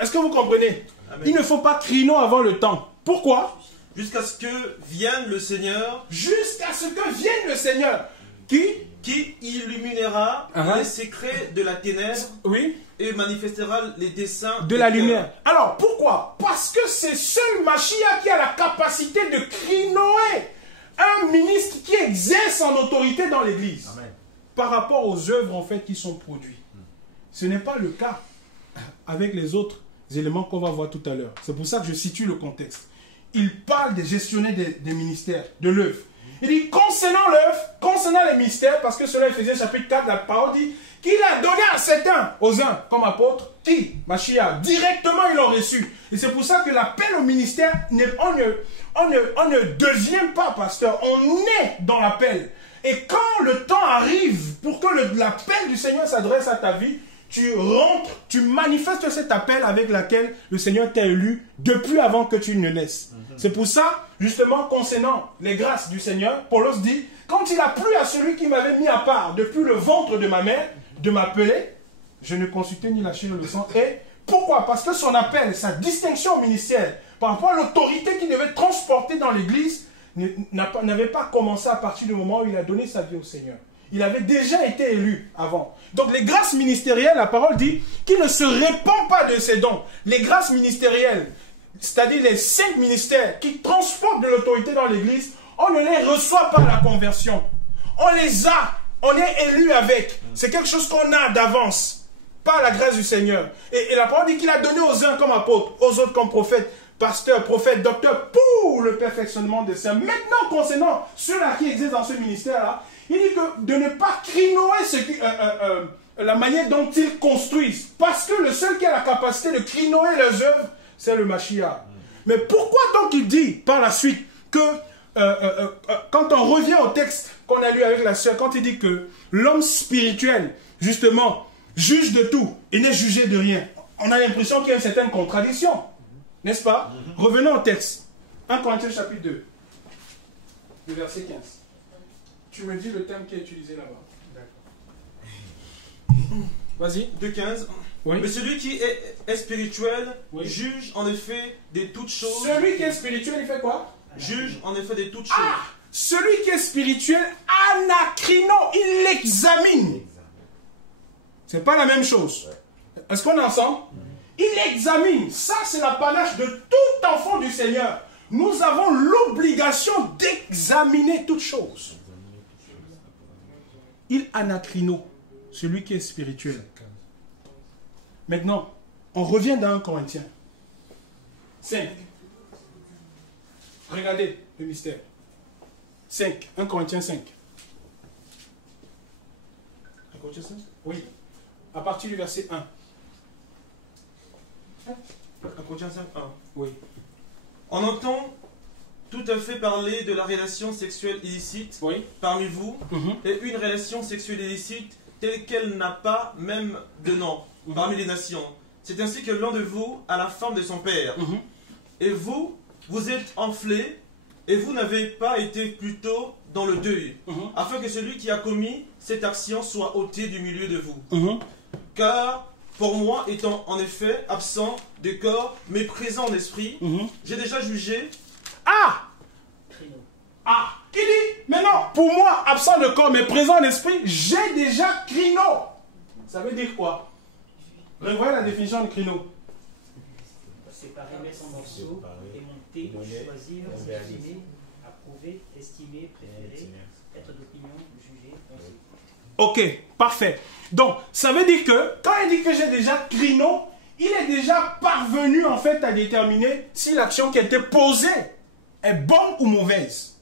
Est-ce que vous comprenez? Amen. Il ne faut pas criner avant le temps. Pourquoi? Jusqu'à ce que vienne le Seigneur. Jusqu'à ce que vienne le Seigneur. Qui illuminera les secrets de la ténèbre. Oui. Et manifestera les desseins de la lumière. Alors, pourquoi? Parce que c'est seul Mashiach qui a la capacité de crinoer un ministre qui exerce en autorité dans l'église. Par rapport aux œuvres, en fait, qui sont produites. Ce n'est pas le cas avec les autres éléments qu'on va voir tout à l'heure. C'est pour ça que je situe le contexte. Il parle des gestionnaires des ministères, de l'œuvre. Il dit, concernant l'œuvre, concernant les ministères, parce que cela Éphésiens chapitre 4, la parole dit qu'il a donné à certains, aux uns, comme apôtres, qui, Mashiach, directement ils l'ont reçu. Et c'est pour ça que l'appel au ministère, on ne devient pas pasteur, on est dans l'appel. Et quand le temps arrive pour que l'appel du Seigneur s'adresse à ta vie, tu rentres, tu manifestes cet appel avec lequel le Seigneur t'a élu depuis avant que tu ne naisses. C'est pour ça, justement, concernant les grâces du Seigneur, Paulos dit, quand il a plu à celui qui m'avait mis à part depuis le ventre de ma mère, de m'appeler, je ne consultais ni la chair ni le sang. Et pourquoi? Parce que son appel, sa distinction au ministère, par rapport à l'autorité qu'il devait transporter dans l'église, n'avait pas commencé à partir du moment où il a donné sa vie au Seigneur. Il avait déjà été élu avant. Donc les grâces ministérielles, la parole dit qu'il ne se répand pas de ses dons. Les grâces ministérielles, c'est-à-dire les 5 ministères qui transportent de l'autorité dans l'église, on ne les reçoit pas à la conversion. On les a, on est élu avec. C'est quelque chose qu'on a d'avance, par la grâce du Seigneur. Et la parole dit qu'il a donné aux uns comme apôtres, aux autres comme prophètes, pasteurs, prophètes, docteurs, pour le perfectionnement des saints. Maintenant, concernant ceux-là qui exercent dans ce ministère-là, il dit que de ne pas crinoer la manière dont ils construisent. Parce que le seul qui a la capacité de crinoer leurs œuvres, c'est le Mashiach. Mais pourquoi donc il dit par la suite que, quand on revient au texte qu'on a lu avec la sœur, quand il dit que l'homme spirituel, justement, juge de tout et n'est jugé de rien, on a l'impression qu'il y a une certaine contradiction. N'est-ce pas? Revenons au texte. 1 Corinthiens chapitre 2, le verset 15. Tu me dis le terme qui est utilisé là-bas. D'accord. Vas-y. 2,15. Oui. Mais celui qui est spirituel, oui, juge en effet de toutes choses. Celui qui est spirituel, il fait quoi? Juge en effet de toutes choses. Ah! Celui qui est spirituel, anacrino, il l'examine. C'est pas la même chose. Est-ce qu'on est ensemble? Il examine. Ça, c'est l'apanage de tout enfant du Seigneur. Nous avons l'obligation d'examiner toutes choses. Il anacrino, celui qui est spirituel. Maintenant, on revient dans 1 Corinthiens 5. Regardez le mystère. 5. 1 Corinthiens 5. 1 Corinthiens 5? Oui. À partir du verset 1. 1 Corinthiens 5, 1. Oui. On entend tout à fait parler de la relation sexuelle illicite, oui, parmi vous, et une relation sexuelle illicite telle qu'elle n'a pas même de nom parmi les nations. C'est ainsi que l'un de vous a la femme de son père. Et vous, vous êtes enflés, et vous n'avez pas été plutôt dans le deuil, afin que celui qui a commis cette action soit ôté du milieu de vous. Car pour moi, étant en effet absent de corps, mais présent en esprit, j'ai déjà jugé. Ah! Ah! Il dit, mais non, pour moi, absent de corps, mais présent en esprit, j'ai déjà crino. Ça veut dire quoi? Revoyez la définition de crino. Séparer, mettre en morceaux, démonter, choisir, sélectionner, approuver, estimer, préférer, être d'opinion, juger, penser. Ok, parfait. Donc, ça veut dire que, quand il dit que j'ai déjà crino, il est déjà parvenu en fait à déterminer si l'action qui a été posée est bonne ou mauvaise.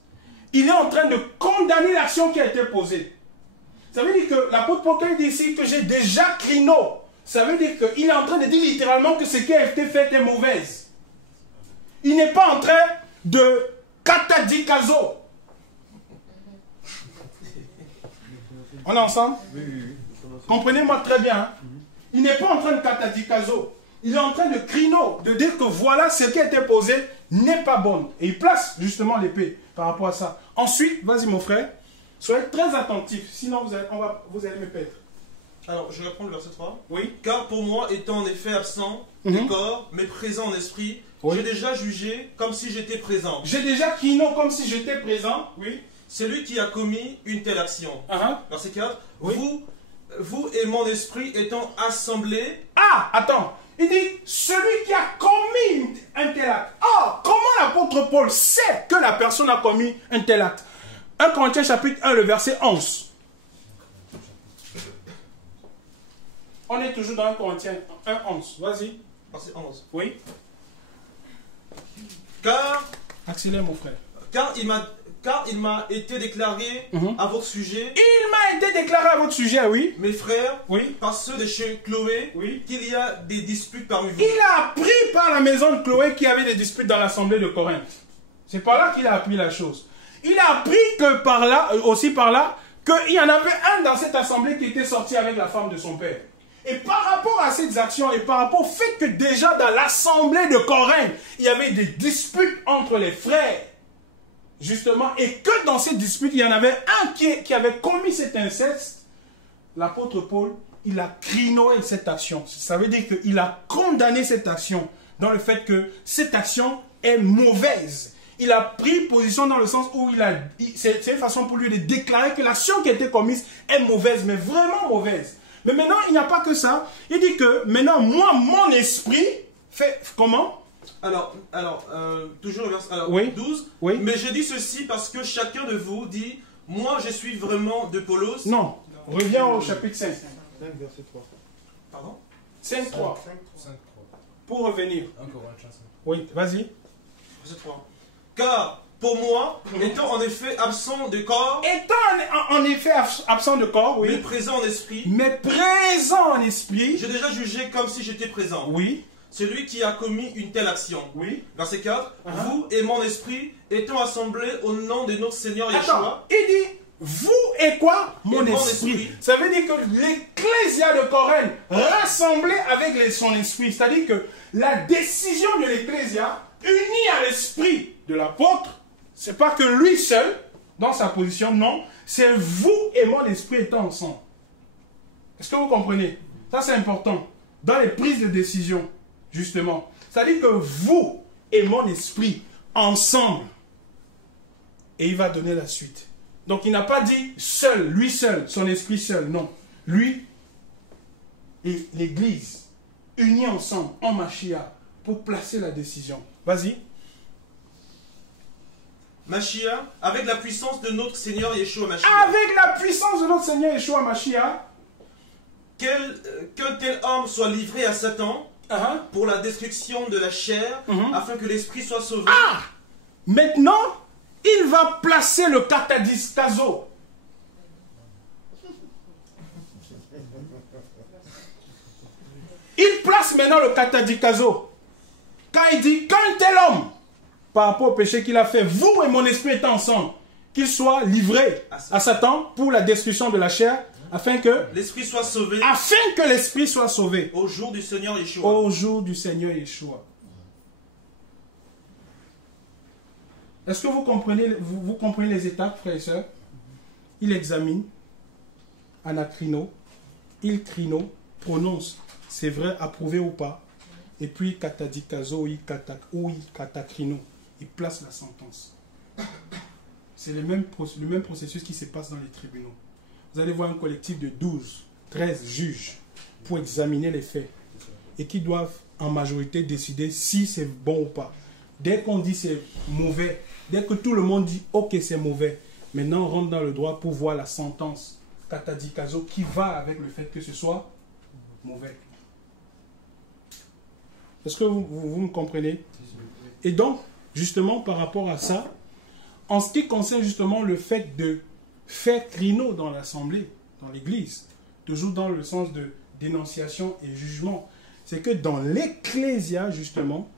Il est en train de condamner l'action qui a été posée. Ça veut dire que l'apôtre Paul dit ici que j'ai déjà crino. Ça veut dire qu'il est en train de dire littéralement que ce qui a été fait est mauvaise. Il n'est pas en train de katadikazo. On est ensemble? Oui, oui, oui. Comprenez-moi très bien. Hein? Il n'est pas en train de katadikazo. Il est en train de crino, de dire que voilà ce qui a été posé, n'est pas bonne. Et il place justement l'épée par rapport à ça. Ensuite, vas-y mon frère, soyez très attentifs, sinon vous allez me perdre. Alors, je reprends le verset 3. Oui. Car pour moi, étant en effet absent du corps, mais présent en esprit, j'ai déjà jugé comme si j'étais présent. J'ai déjà crino comme si j'étais présent. Oui. C'est lui qui a commis une telle action. Verset 4. Oui. Vous et mon esprit étant assemblés. Ah, attends. Il dit, celui qui a commis un tel acte. Ah, comment l'apôtre Paul sait que la personne a commis un tel acte? 1 Corinthiens chapitre 1, le verset 11. On est toujours dans 1 Corinthiens 1, 11. Vas-y. Verset 11. Oui. Car... Accélère mon frère. Car il m'a été déclaré à votre sujet. Il m'a été déclaré à votre sujet, oui. Mes frères, oui. Par ceux de chez Chloé, oui. Qu'il y a des disputes parmi vous. Il a appris par la maison de Chloé qu'il y avait des disputes dans l'assemblée de Corinthe. C'est par là qu'il a appris la chose. Il a appris que par là, aussi par là, qu'il y en avait un dans cette assemblée qui était sorti avec la femme de son père. Et par rapport à ces actions et par rapport au fait que déjà dans l'assemblée de Corinthe, il y avait des disputes entre les frères, justement, et que dans ces disputes, il y en avait un qui avait commis cet inceste, l'apôtre Paul, il a crinoé cette action. Ça veut dire qu'il a condamné cette action dans le fait que cette action est mauvaise. Il a pris position dans le sens où c'est une façon pour lui de déclarer que l'action qui a été commise est mauvaise, mais vraiment mauvaise. Mais maintenant, il n'y a pas que ça. Il dit que maintenant, moi, mon esprit fait comment? Alors, toujours le verset oui. 12. Oui. Mais j'ai dit ceci parce que chacun de vous dit, moi je suis vraiment de Paulos. Non. Reviens au chapitre 5. 5 verset 3. Pardon? 5, 3. 5, 3. Pour revenir. Encore un chancin. Oui, vas-y. Verset 3. Car pour moi, étant en effet absent de corps, étant en effet absent de corps, oui. Mais présent en esprit, j'ai déjà jugé comme si j'étais présent. Oui. Celui qui a commis une telle action. Oui. Verset 4. Vous et mon esprit étant assemblés au nom de notre Seigneur Yeshua. Il dit, vous et quoi? Mon esprit. Ça veut dire que l'ecclésia de Corinthe rassemblée avec son esprit. C'est-à-dire que la décision de l'ecclésia unie à l'esprit de l'apôtre, c'est pas que lui seul, dans sa position, non. C'est vous et mon esprit étant ensemble. Est-ce que vous comprenez? Ça c'est important. Dans les prises de décision, justement. C'est-à-dire que vous et mon esprit ensemble. Et il va donner la suite. Donc il n'a pas dit seul, lui seul, son esprit seul. Non. Lui et l'église unis ensemble en Mashiach pour placer la décision. Vas-y. Mashiach, avec la puissance de notre Seigneur Yeshua Mashiach. Avec la puissance de notre Seigneur Yeshua Mashiach. Qu'un tel homme soit livré à Satan pour la destruction de la chair, afin que l'esprit soit sauvé. Ah! Maintenant, il va placer le katadiskazo. Il place maintenant le katadikazo. Quand il dit qu'un tel homme, par rapport au péché qu'il a fait, vous et mon esprit étant ensemble, qu'il soit livré à Satan pour la destruction de la chair, afin que l'esprit soit sauvé. Afin que l'esprit soit sauvé. Au jour du Seigneur Yeshua. Au jour du Seigneur Yeshua. Est-ce que vous comprenez, vous comprenez les étapes, frères et sœurs? Il examine, anacrino, il crino, prononce, c'est vrai, approuvé ou pas. Et puis, katadikazo, ou katakrino, il place la sentence. C'est le même processus qui se passe dans les tribunaux. Vous allez voir un collectif de 12, 13 juges pour examiner les faits et qui doivent en majorité décider si c'est bon ou pas. Dès qu'on dit c'est mauvais, dès que tout le monde dit ok c'est mauvais, maintenant on rentre dans le droit pour voir la sentence katadikazo qui va avec le fait que ce soit mauvais. Est-ce que vous me comprenez? Et donc, justement par rapport à ça, en ce qui concerne justement le fait de faire crino dans l'assemblée, dans l'église, toujours dans le sens de dénonciation et jugement, c'est que dans l'ecclésia, justement,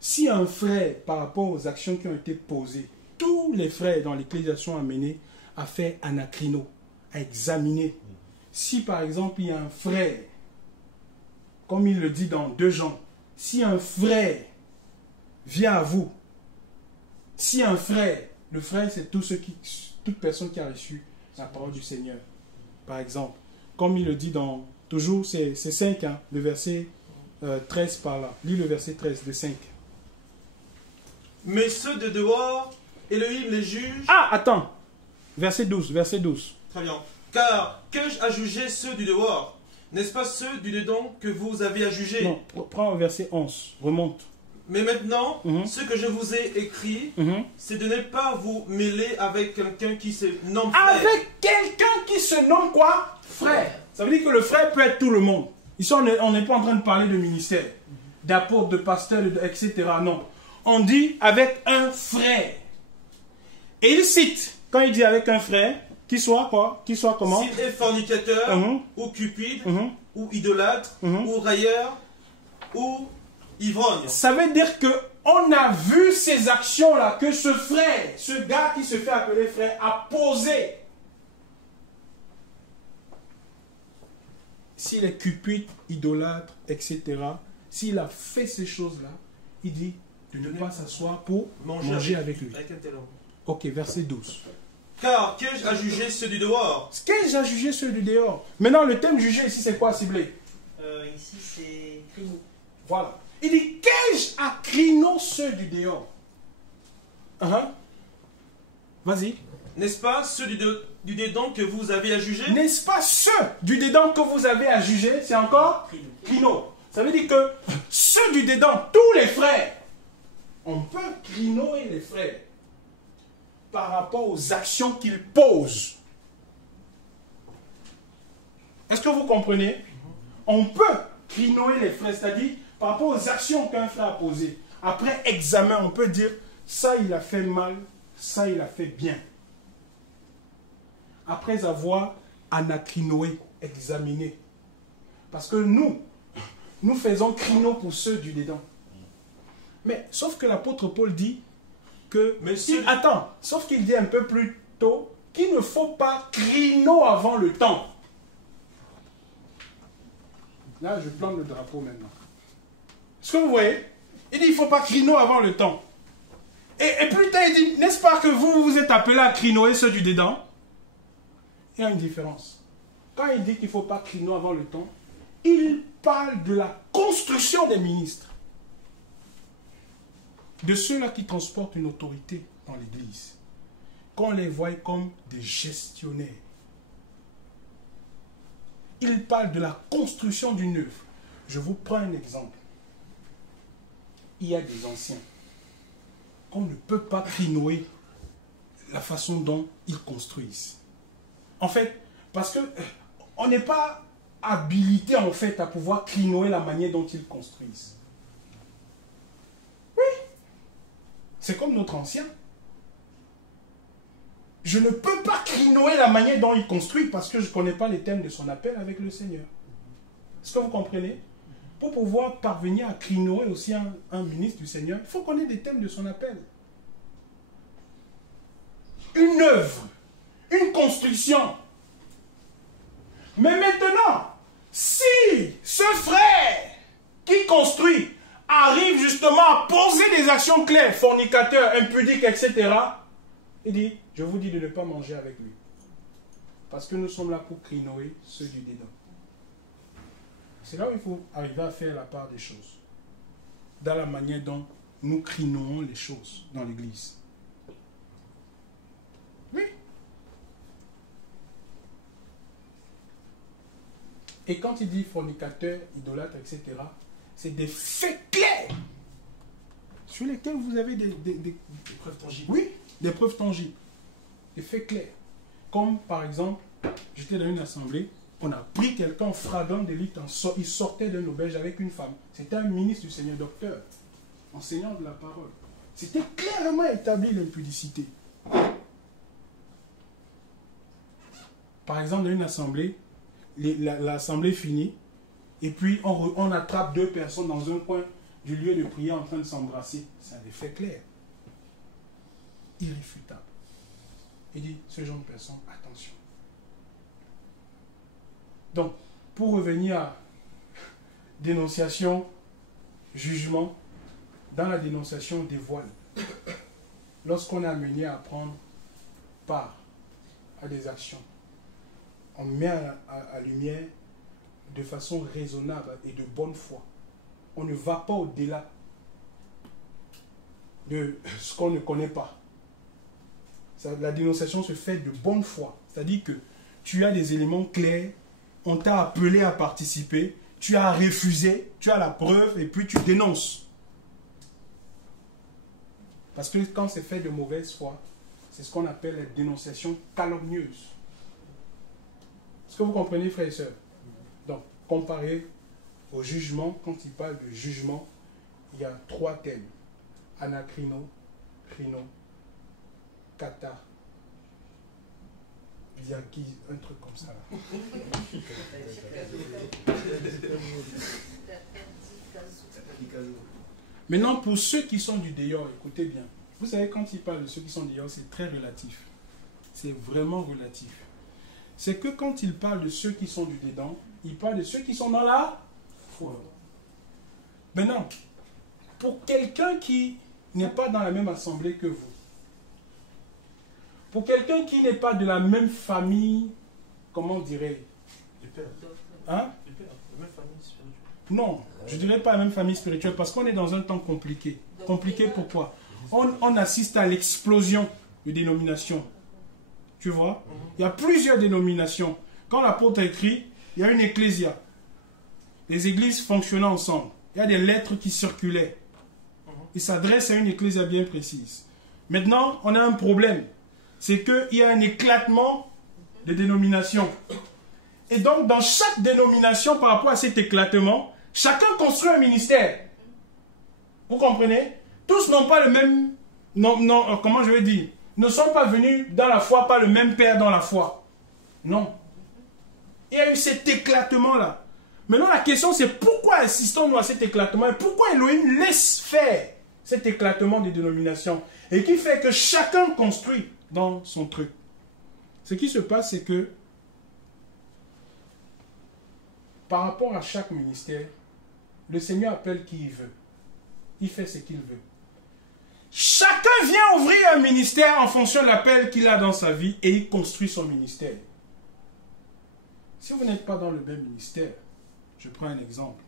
si un frère, par rapport aux actions qui ont été posées, tous les frères dans l'ecclésia sont amenés à faire anacrino, à examiner. Si par exemple il y a un frère, comme il le dit dans 2 Jean, si un frère vient à vous, si un frère, le frère c'est toute personne qui a reçu la parole du Seigneur, par exemple, comme il le dit dans, toujours c'est 5, hein, le verset 13 par là, lis le verset 13 de 5. Mais ceux de dehors, Elohim les juge. Ah, attends, verset 12. Très bien. Car que-je à juger ceux du dehors? N'est-ce pas ceux du dedans que vous avez à juger? Non, prends le verset 11, remonte. Mais maintenant, ce que je vous ai écrit, c'est de ne pas vous mêler avec quelqu'un qui se nomme frère. Avec quelqu'un qui se nomme quoi? Frère. Ça veut dire que le frère peut être tout le monde. Ici, on n'est pas en train de parler de ministère, d'apôtre, de pasteur, etc. Non. On dit avec un frère. Et il cite, quand il dit avec un frère, qu'il soit quoi? Qu'il soit comment? S'il est fornicateur, ou cupide, ou idolâtre, ou railleur, ou ivrogne. Ça veut dire que on a vu ces actions-là que ce frère, ce gars qui se fait appeler frère, a posé. S'il est cupide, idolâtre, etc., s'il a fait ces choses-là, il dit de ne pas s'asseoir pour manger avec lui. Ok, verset 12. Car qu'ai-je à juger ceux du dehors? Qu'ai-je à juger ceux du dehors? Maintenant, le thème jugé ici, c'est quoi, ciblé? Ici, c'est crino. Voilà. Il dit, qu'ai-je à crino ceux du dehors? Vas-y. N'est-ce pas ceux du dedans que vous avez à juger? N'est-ce pas ceux du dedans que vous avez à juger? C'est encore crino. Ça veut dire que ceux du dedans, tous les frères, on peut crinoer les frères par rapport aux actions qu'ils posent. Est-ce que vous comprenez? On peut crinoer les frères, c'est-à-dire par rapport aux actions qu'un frère a posées. Après examen, on peut dire, ça il a fait mal, ça il a fait bien. Après avoir anacrinoé, examiné. Parce que nous faisons crino pour ceux du dedans. Mais, sauf que l'apôtre Paul dit que... sauf qu'il dit un peu plus tôt qu'il ne faut pas crino avant le temps. Là, je plante le drapeau maintenant. Est-ce que vous voyez? Il dit il ne faut pas crino avant le temps. Et plus tard, il dit, n'est-ce pas que vous êtes appelés à crinoer ceux du dedans? Il y a une différence. Quand il dit qu'il ne faut pas crino avant le temps, il parle de la construction des ministres. De ceux-là qui transportent une autorité dans l'Église. Qu'on les voit comme des gestionnaires. Il parle de la construction d'une œuvre. Je vous prends un exemple. Il y a des anciens qu'on ne peut pas crinoer la façon dont ils construisent. En fait, parce que on n'est pas habilité en fait à pouvoir crinoer la manière dont ils construisent. Oui. C'est comme notre ancien. Je ne peux pas crinoer la manière dont il construit parce que je ne connais pas les thèmes de son appel avec le Seigneur. Est-ce que vous comprenez? Pour pouvoir parvenir à crinoer aussi un ministre du Seigneur, il faut connaître les thèmes de son appel. Une œuvre, une construction. Mais maintenant, si ce frère qui construit arrive justement à poser des actions claires, fornicateur, impudique, etc., il dit, je vous dis de ne pas manger avec lui. Parce que nous sommes là pour crinoer ceux du dedans. C'est là où il faut arriver à faire la part des choses. Dans la manière dont nous crinoons les choses dans l'Église. Oui. Et quand il dit fornicateur, idolâtre, etc., c'est des faits clairs sur lesquels vous avez des preuves tangibles. Oui, des preuves tangibles. Des faits clairs. Comme par exemple, j'étais dans une assemblée, on a pris quelqu'un en flagrant délit, il sortait d'un auberge avec une femme. C'était un ministre du Seigneur, docteur, enseignant de la parole. C'était clairement établi l'impudicité. Par exemple, dans une assemblée, l'assemblée finit, et puis on attrape deux personnes dans un coin du lieu de prière en train de s'embrasser. C'est un effet clair. Irréfutable. Il dit, ce genre de personnes, attention. Donc, pour revenir à dénonciation, jugement, dans la dénonciation des voiles, lorsqu'on est amené à prendre part à des actions, on met à lumière de façon raisonnable et de bonne foi. On ne va pas au-delà de ce qu'on ne connaît pas. La dénonciation se fait de bonne foi. C'est-à-dire que tu as des éléments clairs, on t'a appelé à participer, tu as refusé, tu as la preuve et puis tu dénonces. Parce que quand c'est fait de mauvaise foi, c'est ce qu'on appelle la dénonciation calomnieuse. Est-ce que vous comprenez, frères et sœurs? Donc, comparé au jugement, quand il parle de jugement, il y a 3 thèmes. Anacrino, crino, kata. Il y a qui, un truc comme ça là. Maintenant, pour ceux qui sont du dehors, écoutez bien. Vous savez, quand il parle de ceux qui sont dehors, c'est très relatif. C'est vraiment relatif. C'est que quand il parle de ceux qui sont du dedans, il parle de ceux qui sont dans la foi. Maintenant, pour quelqu'un qui n'est pas dans la même assemblée que vous, pour quelqu'un qui n'est pas de la même famille, comment dirais-je? Hein? Non, je ne dirais pas la même famille spirituelle parce qu'on est dans un temps compliqué. Compliqué pourquoi? On assiste à l'explosion de dénominations. Tu vois? Il y a plusieurs dénominations. Quand l'apôtre écrit, il y a une ecclésia. Les églises fonctionnaient ensemble. Il y a des lettres qui circulaient. Il s'adresse à une ecclésia bien précise. Maintenant, on a un problème. C'est qu'il y a un éclatement de dénominations. Et donc, dans chaque dénomination, par rapport à cet éclatement, chacun construit un ministère. Vous comprenez? Tous n'ont pas le même... comment je vais dire? Ne sont pas venus dans la foi, pas le même Père dans la foi. Non. Il y a eu cet éclatement-là. Maintenant, la question, c'est pourquoi assistons-nous à cet éclatement et pourquoi Elohim laisse faire cet éclatement des dénominations et qui fait que chacun construit dans son truc. Ce qui se passe, c'est que par rapport à chaque ministère, le Seigneur appelle qui il veut. Il fait ce qu'il veut. Chacun vient ouvrir un ministère en fonction de l'appel qu'il a dans sa vie et il construit son ministère. Si vous n'êtes pas dans le même ministère, je prends un exemple.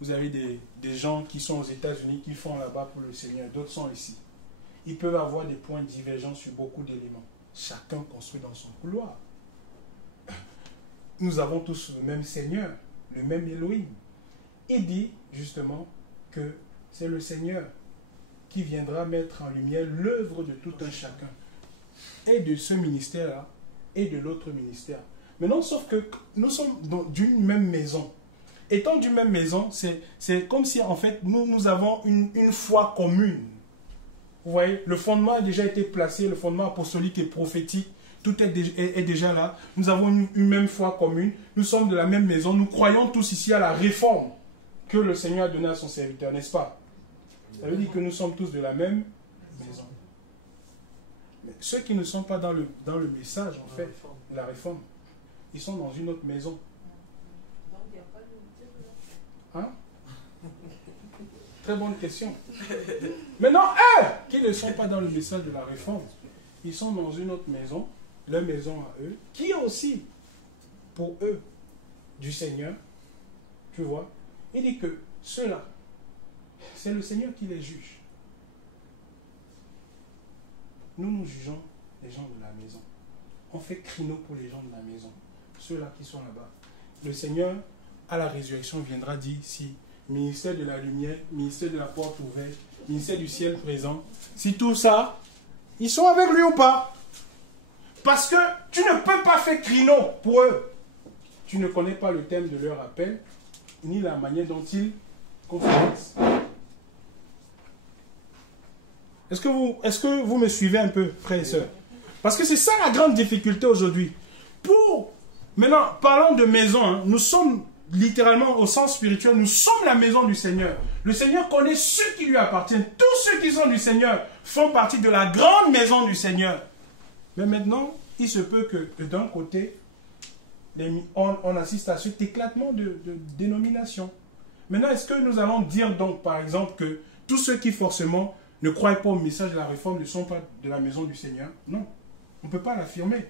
Vous avez des gens qui sont aux États-Unis qui font là-bas pour le Seigneur, d'autres sont ici. Ils peuvent avoir des points divergents sur beaucoup d'éléments. Chacun construit dans son couloir. Nous avons tous le même Seigneur, le même Elohim. Il dit justement que c'est le Seigneur qui viendra mettre en lumière l'œuvre de tout un chacun. Et de ce ministère-là, et de l'autre ministère. Maintenant, sauf que nous sommes d'une même maison. Étant d'une même maison, c'est comme si en fait nous avons une foi commune. Vous voyez, le fondement a déjà été placé, le fondement apostolique et prophétique, tout est déjà là. Nous avons une même foi commune, nous sommes de la même maison, nous croyons tous ici à la réforme que le Seigneur a donnée à son serviteur, n'est-ce pas? Ça veut dire que nous sommes tous de la même maison. Mais ceux qui ne sont pas dans le message, en fait, la réforme, ils sont dans une autre maison. Hein? Très bonne question. Maintenant, eux, qui ne sont pas dans le message de la réforme, ils sont dans une autre maison, leur maison à eux, qui est aussi, pour eux, du Seigneur. Tu vois? Il dit que ceux-là, c'est le Seigneur qui les juge. Nous jugeons les gens de la maison. On fait crino pour les gens de la maison. Ceux-là qui sont là-bas. Le Seigneur, à la résurrection, viendra dire si ministère de la lumière, ministère de la porte ouverte, ministère du ciel présent, si tout ça, ils sont avec lui ou pas? Parce que tu ne peux pas faire crino pour eux. Tu ne connais pas le thème de leur appel, ni la manière dont ils confessent. Est-ce que vous me suivez un peu, frères et sœurs? Parce que c'est ça la grande difficulté aujourd'hui. Maintenant, parlons de maison. Hein. Nous sommes littéralement, au sens spirituel, nous sommes la maison du Seigneur. Le Seigneur connaît ceux qui lui appartiennent. Tous ceux qui sont du Seigneur font partie de la grande maison du Seigneur. Mais maintenant, il se peut que d'un côté, on assiste à cet éclatement de dénomination. Maintenant, est-ce que nous allons dire donc, par exemple, que tous ceux qui forcément ne croient pas au message de la réforme ne sont pas de la maison du Seigneur? Non, on ne peut pas l'affirmer.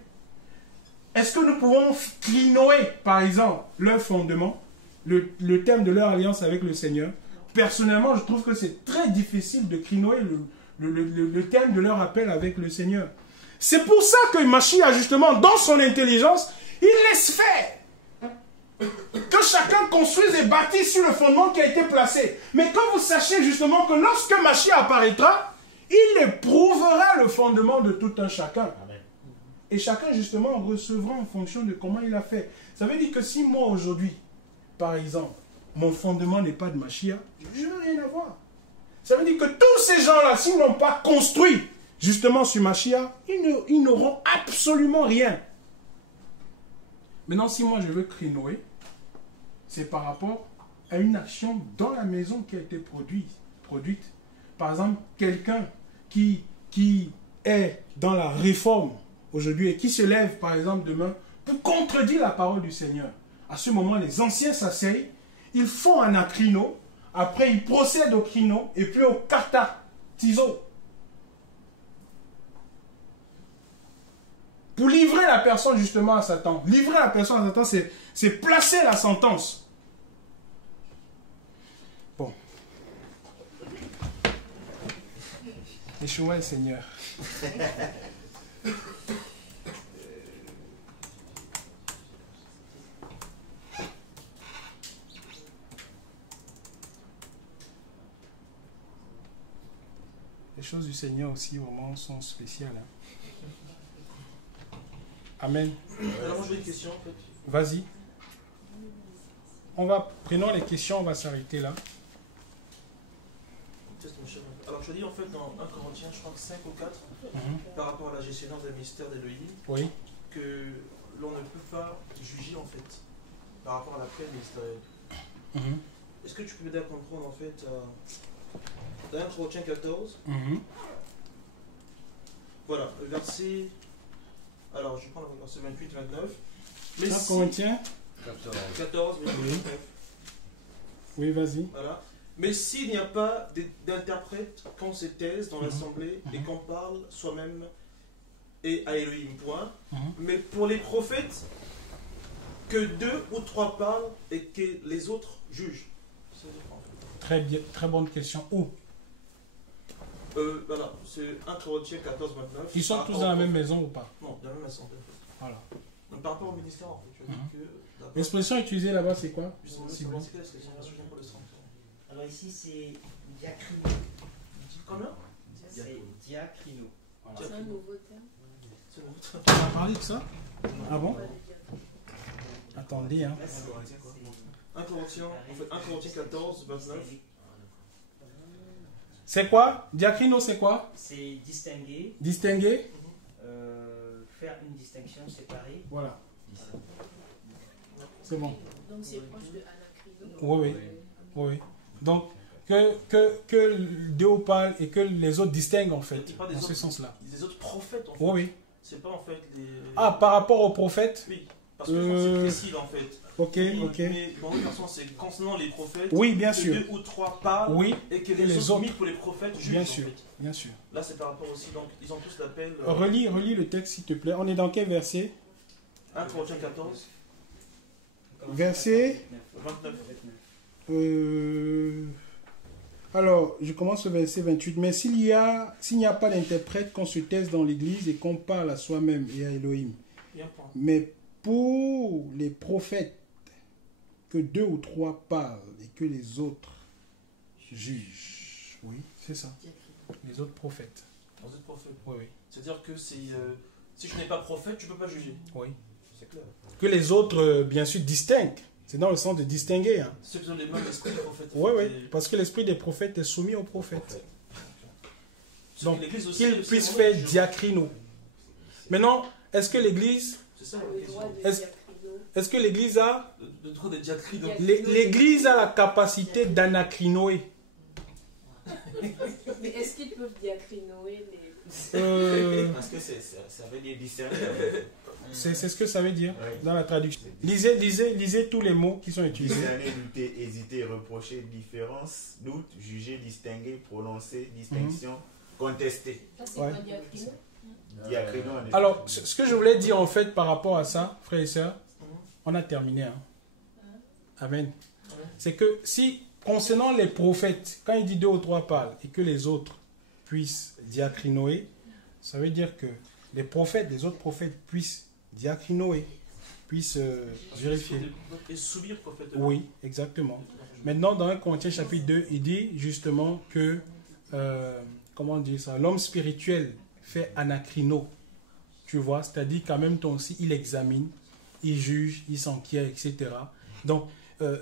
Est-ce que nous pouvons clinoer, par exemple, leur fondement, le thème de leur alliance avec le Seigneur? Personnellement, je trouve que c'est très difficile de clinoer le thème de leur appel avec le Seigneur. C'est pour ça que Mashiach, justement, dans son intelligence, il laisse faire. Que chacun construise et bâtisse sur le fondement qui a été placé. Mais que vous sachiez justement que lorsque Mashiach apparaîtra, il éprouvera le fondement de tout un chacun. Amen. Et chacun justement recevra en fonction de comment il a fait. Ça veut dire que si moi aujourd'hui, par exemple, mon fondement n'est pas de Mashiach, je n'ai rien à voir. Ça veut dire que tous ces gens-là, s'ils n'ont pas construit justement sur Mashiach, ils n'auront absolument rien. Maintenant, si moi je veux crinoer, c'est par rapport à une action dans la maison qui a été produite. Par exemple, quelqu'un qui est dans la réforme aujourd'hui et qui se lève, par exemple, demain, pour contredire la parole du Seigneur. À ce moment, les anciens s'asseyent, ils font un acrino, après ils procèdent au crino et puis au catatizo. Pour livrer la personne justement à Satan. Livrer la personne à Satan, c'est placer la sentence. Bon. Échouez le Seigneur. Les choses du Seigneur aussi, vraiment, sont spéciales. Hein. Amen. Alors moi, j'ai une question, en fait. Vas-y. Prenons les questions, on va s'arrêter là. Alors je dis en fait dans 1 Corinthiens, je crois que 5 ou 4, par rapport à la gestion des mystères d'Élohim, oui, que l'on ne peut pas juger en fait par rapport à la peine d'Israël. Est-ce que tu peux m'aider à comprendre en fait dans 1 Corinthiens 14, voilà, verset. Alors je prends le verset 28-29. 1 Corinthiens 14, 29. Oui, vas-y. Voilà. Mais s'il n'y a pas d'interprète qu'on se taise dans l'assemblée et qu'on parle soi-même et à Elohim, point. Mais pour les prophètes, que 2 ou 3 parlent et que les autres jugent. Très bien, très bonne question. Où? Voilà, c'est 1 Corinthiens 14, 29. Ils sont tous dans la même maison ou pas? Non, dans la même assemblée. Voilà. Donc par rapport au ministère, en fait, tu as dit que... L'expression utilisée là-bas, c'est quoi? Alors ici, c'est diacrino. Combien? C'est diacrino. C'est un nouveau terme. Tu as parlé de ça? Ah bon? Attendez, hein. 1 Corinthiens 14, 29. C'est quoi? Diacrino, c'est quoi? C'est distinguer. Distinguer? Faire une distinction séparée. Voilà. C'est bon. Donc c'est proche de anacrino. Oui, oui. Oui. Donc, que Dieu parle et que les autres distinguent en fait, dans ce sens-là. Les autres prophètes en fait. Oui, oui. C'est pas en fait les... Ah, par rapport aux prophètes? Oui, parce que je pense que c'est précis en fait. Ok, ok. Mais dans l'autre version, c'est concernant les prophètes. Oui, bien que sûr. 2 ou 3 parlent, oui, et que les autres mis pour les prophètes jugent. Bien sûr, en fait. Bien sûr. Là, c'est par rapport aussi, donc ils ont tous l'appel. Relis le texte s'il te plaît. On est dans quel verset? 1 Corinthiens 14. Verset 29. Alors, je commence au verset 28. Mais s'il n'y a pas d'interprète, qu'on se taise dans l'église et qu'on parle à soi-même et à Elohim. Mais pour les prophètes, que 2 ou 3 parlent et que les autres jugent. Oui, c'est ça. Les autres prophètes. Les autres prophètes. Oui, oui. C'est-à-dire que si je n'ai pas prophète, tu ne peux pas juger. Oui. C'est clair. Que les autres, bien sûr, distinguent. C'est dans le sens de distinguer. Hein. Ceux qui ont les mêmes esprits des prophètes. Oui, oui. Parce que l'esprit des prophètes est soumis aux prophètes. Donc, qu'ils puissent faire diacrino. Maintenant, est-ce que l'Église... C'est ça, est-ce que l'Église a... Le droit de diacrino. L'Église a la capacité d'anacrinoer. Mais est-ce qu'ils peuvent diacrinoer les... Parce que ça veut dire discerner. C'est ce que ça veut dire Oui. dans la traduction. Lisez tous les mots qui sont utilisés. Discerner, douter, hésiter, reprocher, différence, doute, juger, distinguer, prononcer, distinction, contester. Ça, c'est Ouais. pas diacrino. Diacrino, en effet. Alors, ce que je voulais dire en fait par rapport à ça, frères et sœurs, on a terminé. Hein. Amen. C'est que si, concernant les prophètes, quand il dit 2 ou 3 parlent et que les autres puissent diacrinoer, ça veut dire que les autres prophètes puissent diacrinoer, puissent vérifier. Et subir prophète. Oui, exactement. Maintenant, dans 1 Corinthiens chapitre 2, il dit justement que, comment on dit ça, l'homme spirituel fait anacrino. Tu vois, c'est-à-dire qu'en même temps aussi, il examine, il juge, il s'enquiert, etc. Donc,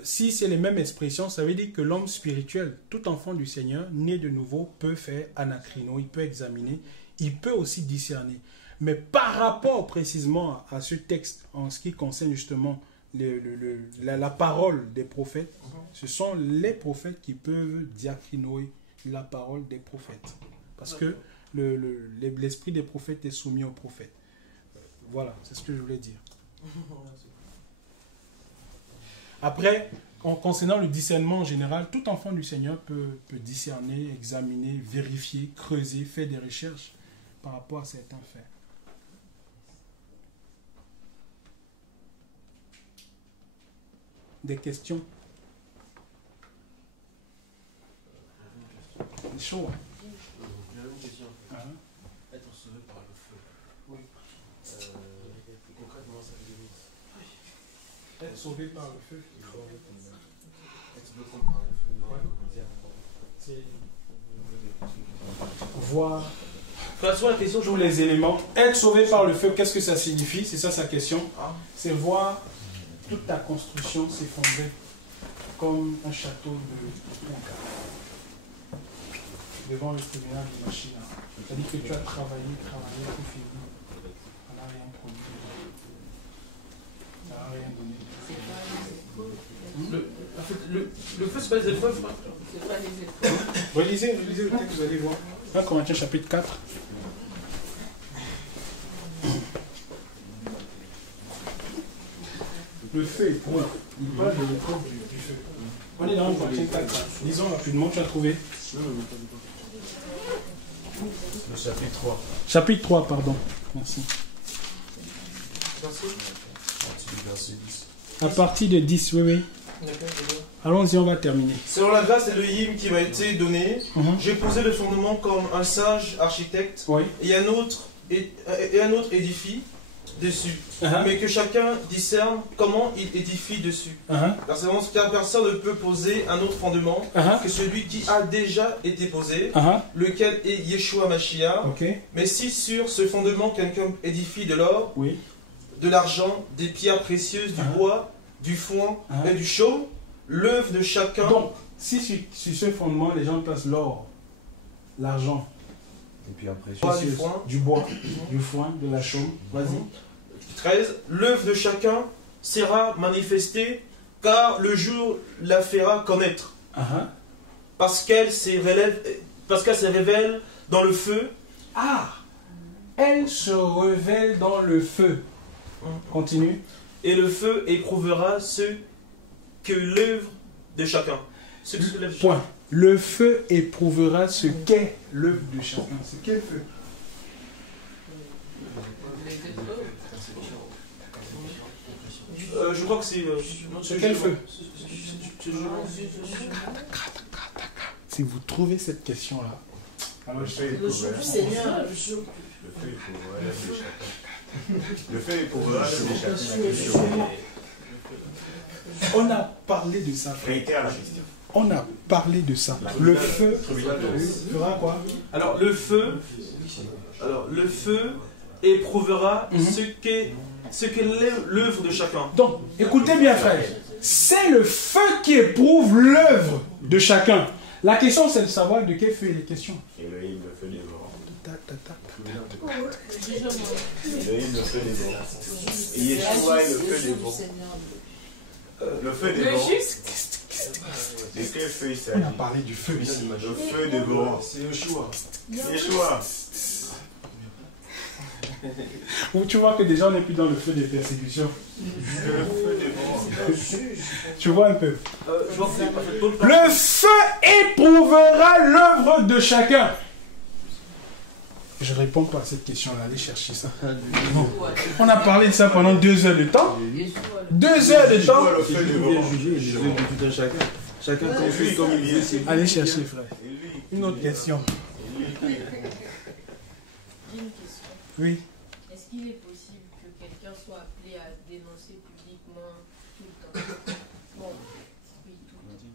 si c'est les mêmes expressions, ça veut dire que l'homme spirituel, tout enfant du Seigneur, né de nouveau, peut faire anacrino, il peut examiner, il peut aussi discerner. Mais par rapport précisément à ce texte, en ce qui concerne justement la parole des prophètes, ce sont les prophètes qui peuvent diacrinoer la parole des prophètes. Parce que l'esprit des prophètes est soumis aux prophètes. Voilà, c'est ce que je voulais dire. Après, concernant le discernement en général, tout enfant du Seigneur peut discerner, examiner, vérifier, creuser, faire des recherches par rapport à certains faits. Des questions? C'est chaud, hein? J'avais une question. Hein? Être sauvé par le feu. Oui. Concrètement, ça veut dire. Être sauvé par le feu. Être sauvé par le feu. Ouais. C'est voir De toute façon, la question, tous les éléments. Être sauvé par le feu, qu'est-ce que ça signifie? C'est ça sa question. C'est voir toute ta construction s'effondrer comme un château de Ponca devant le tribunal de machine. C'est-à-dire que tu as travaillé pour finir. Ça n'a rien produit. Ça n'a rien donné. le feu, c'est pas les épreuves. C'est pas les épreuves. Relisez le texte, vous allez voir. 1 Corinthiens chapitre 4. Le feu est pour. Il parle de l'épreuve du feu. On est dans 1 Corinthiens 4. Lisons rapidement, tu as trouvé. Le chapitre 3. Chapitre 3, pardon. Merci. À partir de 10, oui. Allons-y, on va terminer. Selon la grâce et le hymne qui m'a été donné, j'ai posé le fondement comme un sage architecte Oui. et un autre édifie dessus. Mais que chacun discerne comment il édifie dessus. Car personne ne peut poser un autre fondement que celui qui a déjà été posé, lequel est Yeshua Mashiach. Mais si sur ce fondement quelqu'un édifie de l'or, de l'argent, des pierres précieuses, du bois, du foin et du chaume, l'œuvre de chacun... Donc, si sur ce fondement, les gens placent l'or, l'argent, du bois, du foin, de la chaume, vas-y. 13. L'œuvre de chacun sera manifestée, car le jour la fera connaître. Parce qu'elle se révèle dans le feu. Elle se révèle dans le feu. Continue. Et le feu éprouvera ce que l'œuvre de chacun. Point. Le feu éprouvera ce qu'est l'œuvre de chacun. C'est quel feu? Je crois que c'est... quel feu? Si vous trouvez cette question-là, alors je vais... Le jour du Seigneur, le jour. Le feu éprouvera l'œuvre de chacun. On a parlé de ça. Réitère la question. On a parlé de ça. Le feu fera quoi? Alors le feu éprouvera ce qu'est l'œuvre de chacun. Donc, écoutez bien, frère. C'est le feu qui éprouve l'œuvre de chacun. La question, c'est de savoir de quel feu il est question. Elohim, le feu dévorant. Jugement. Elohim, le feu dévorant. Et Yeshua est le feu dévorant. Le feu dévorant. De quel feu il s'agit? On a parlé du feu ici. Le feu dévorant. C'est Yeshua. Yeshua. Ou tu vois que déjà on n'est plus dans le feu des persécutions. Tu vois un peu. Le feu éprouvera l'œuvre de chacun. Je ne réponds pas à cette question-là. Allez chercher ça. Bon. On a parlé de ça pendant 2 heures de temps. 2 heures de temps. Chacun confie comme il veut. Allez chercher, frère. Une autre question. J'ai une question. Oui. Est-ce qu'il est possible que quelqu'un soit appelé à dénoncer publiquement tout le temps? Bon, oui, tout le temps.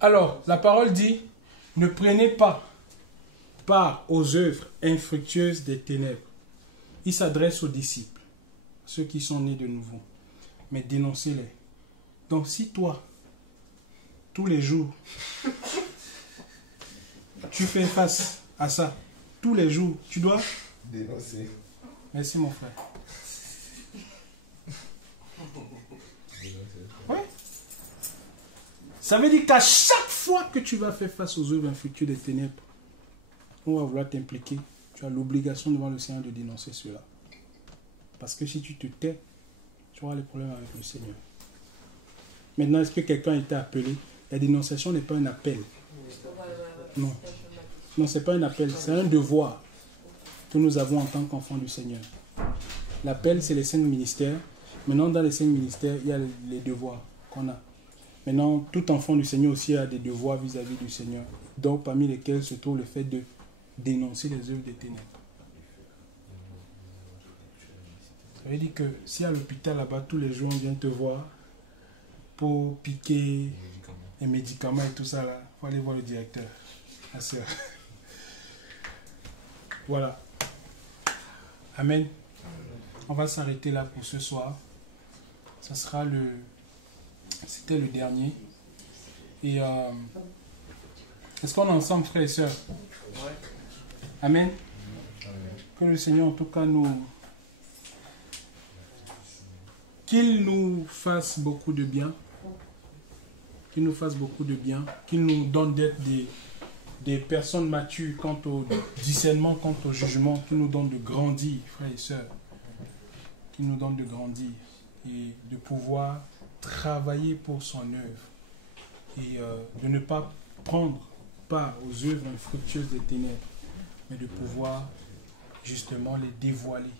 Alors, la parole dit, ne prenez pas part aux œuvres infructueuses des ténèbres. Il s'adresse aux disciples, ceux qui sont nés de nouveau. Mais dénoncez-les. Donc si toi, tous les jours, tu fais face à ça, tous les jours, tu dois Dénoncer. Merci mon frère. Oui. Ça veut dire qu'à chaque fois que tu vas faire face aux œuvres infructueuses des ténèbres, on va vouloir t'impliquer. Tu as l'obligation devant le Seigneur de dénoncer cela. Parce que si tu te tais, tu auras des problèmes avec le Seigneur. Maintenant, est-ce que quelqu'un a été appelé? La dénonciation n'est pas un appel. Non. Non, ce n'est pas un appel, c'est un devoir que nous avons en tant qu'enfants du Seigneur. L'appel, c'est les 5 ministères. Maintenant, dans les 5 ministères, il y a les devoirs qu'on a. Maintenant, tout enfant du Seigneur aussi a des devoirs vis-à-vis du Seigneur. Donc, parmi lesquels se trouve le fait de dénoncer les œuvres des ténèbres. Ça veut dire que si à l'hôpital là-bas, tous les jours, on vient te voir pour piquer les médicaments et tout ça, là, il faut aller voir le directeur, la sœur. Voilà. Amen. On va s'arrêter là pour ce soir. Ça sera c'était le dernier. Et est-ce qu'on est ensemble, frères et sœurs? Amen. Que le Seigneur, en tout cas, qu'il nous fasse beaucoup de bien. Qu'il nous fasse beaucoup de bien. Qu'il nous donne d'être des personnes matures quant au discernement, quant au jugement. Qu'il nous donne de grandir, frères et sœurs. Qu'il nous donne de grandir et de pouvoir travailler pour son œuvre. Et de ne pas prendre part aux œuvres infructueuses des ténèbres, mais de pouvoir justement les dévoiler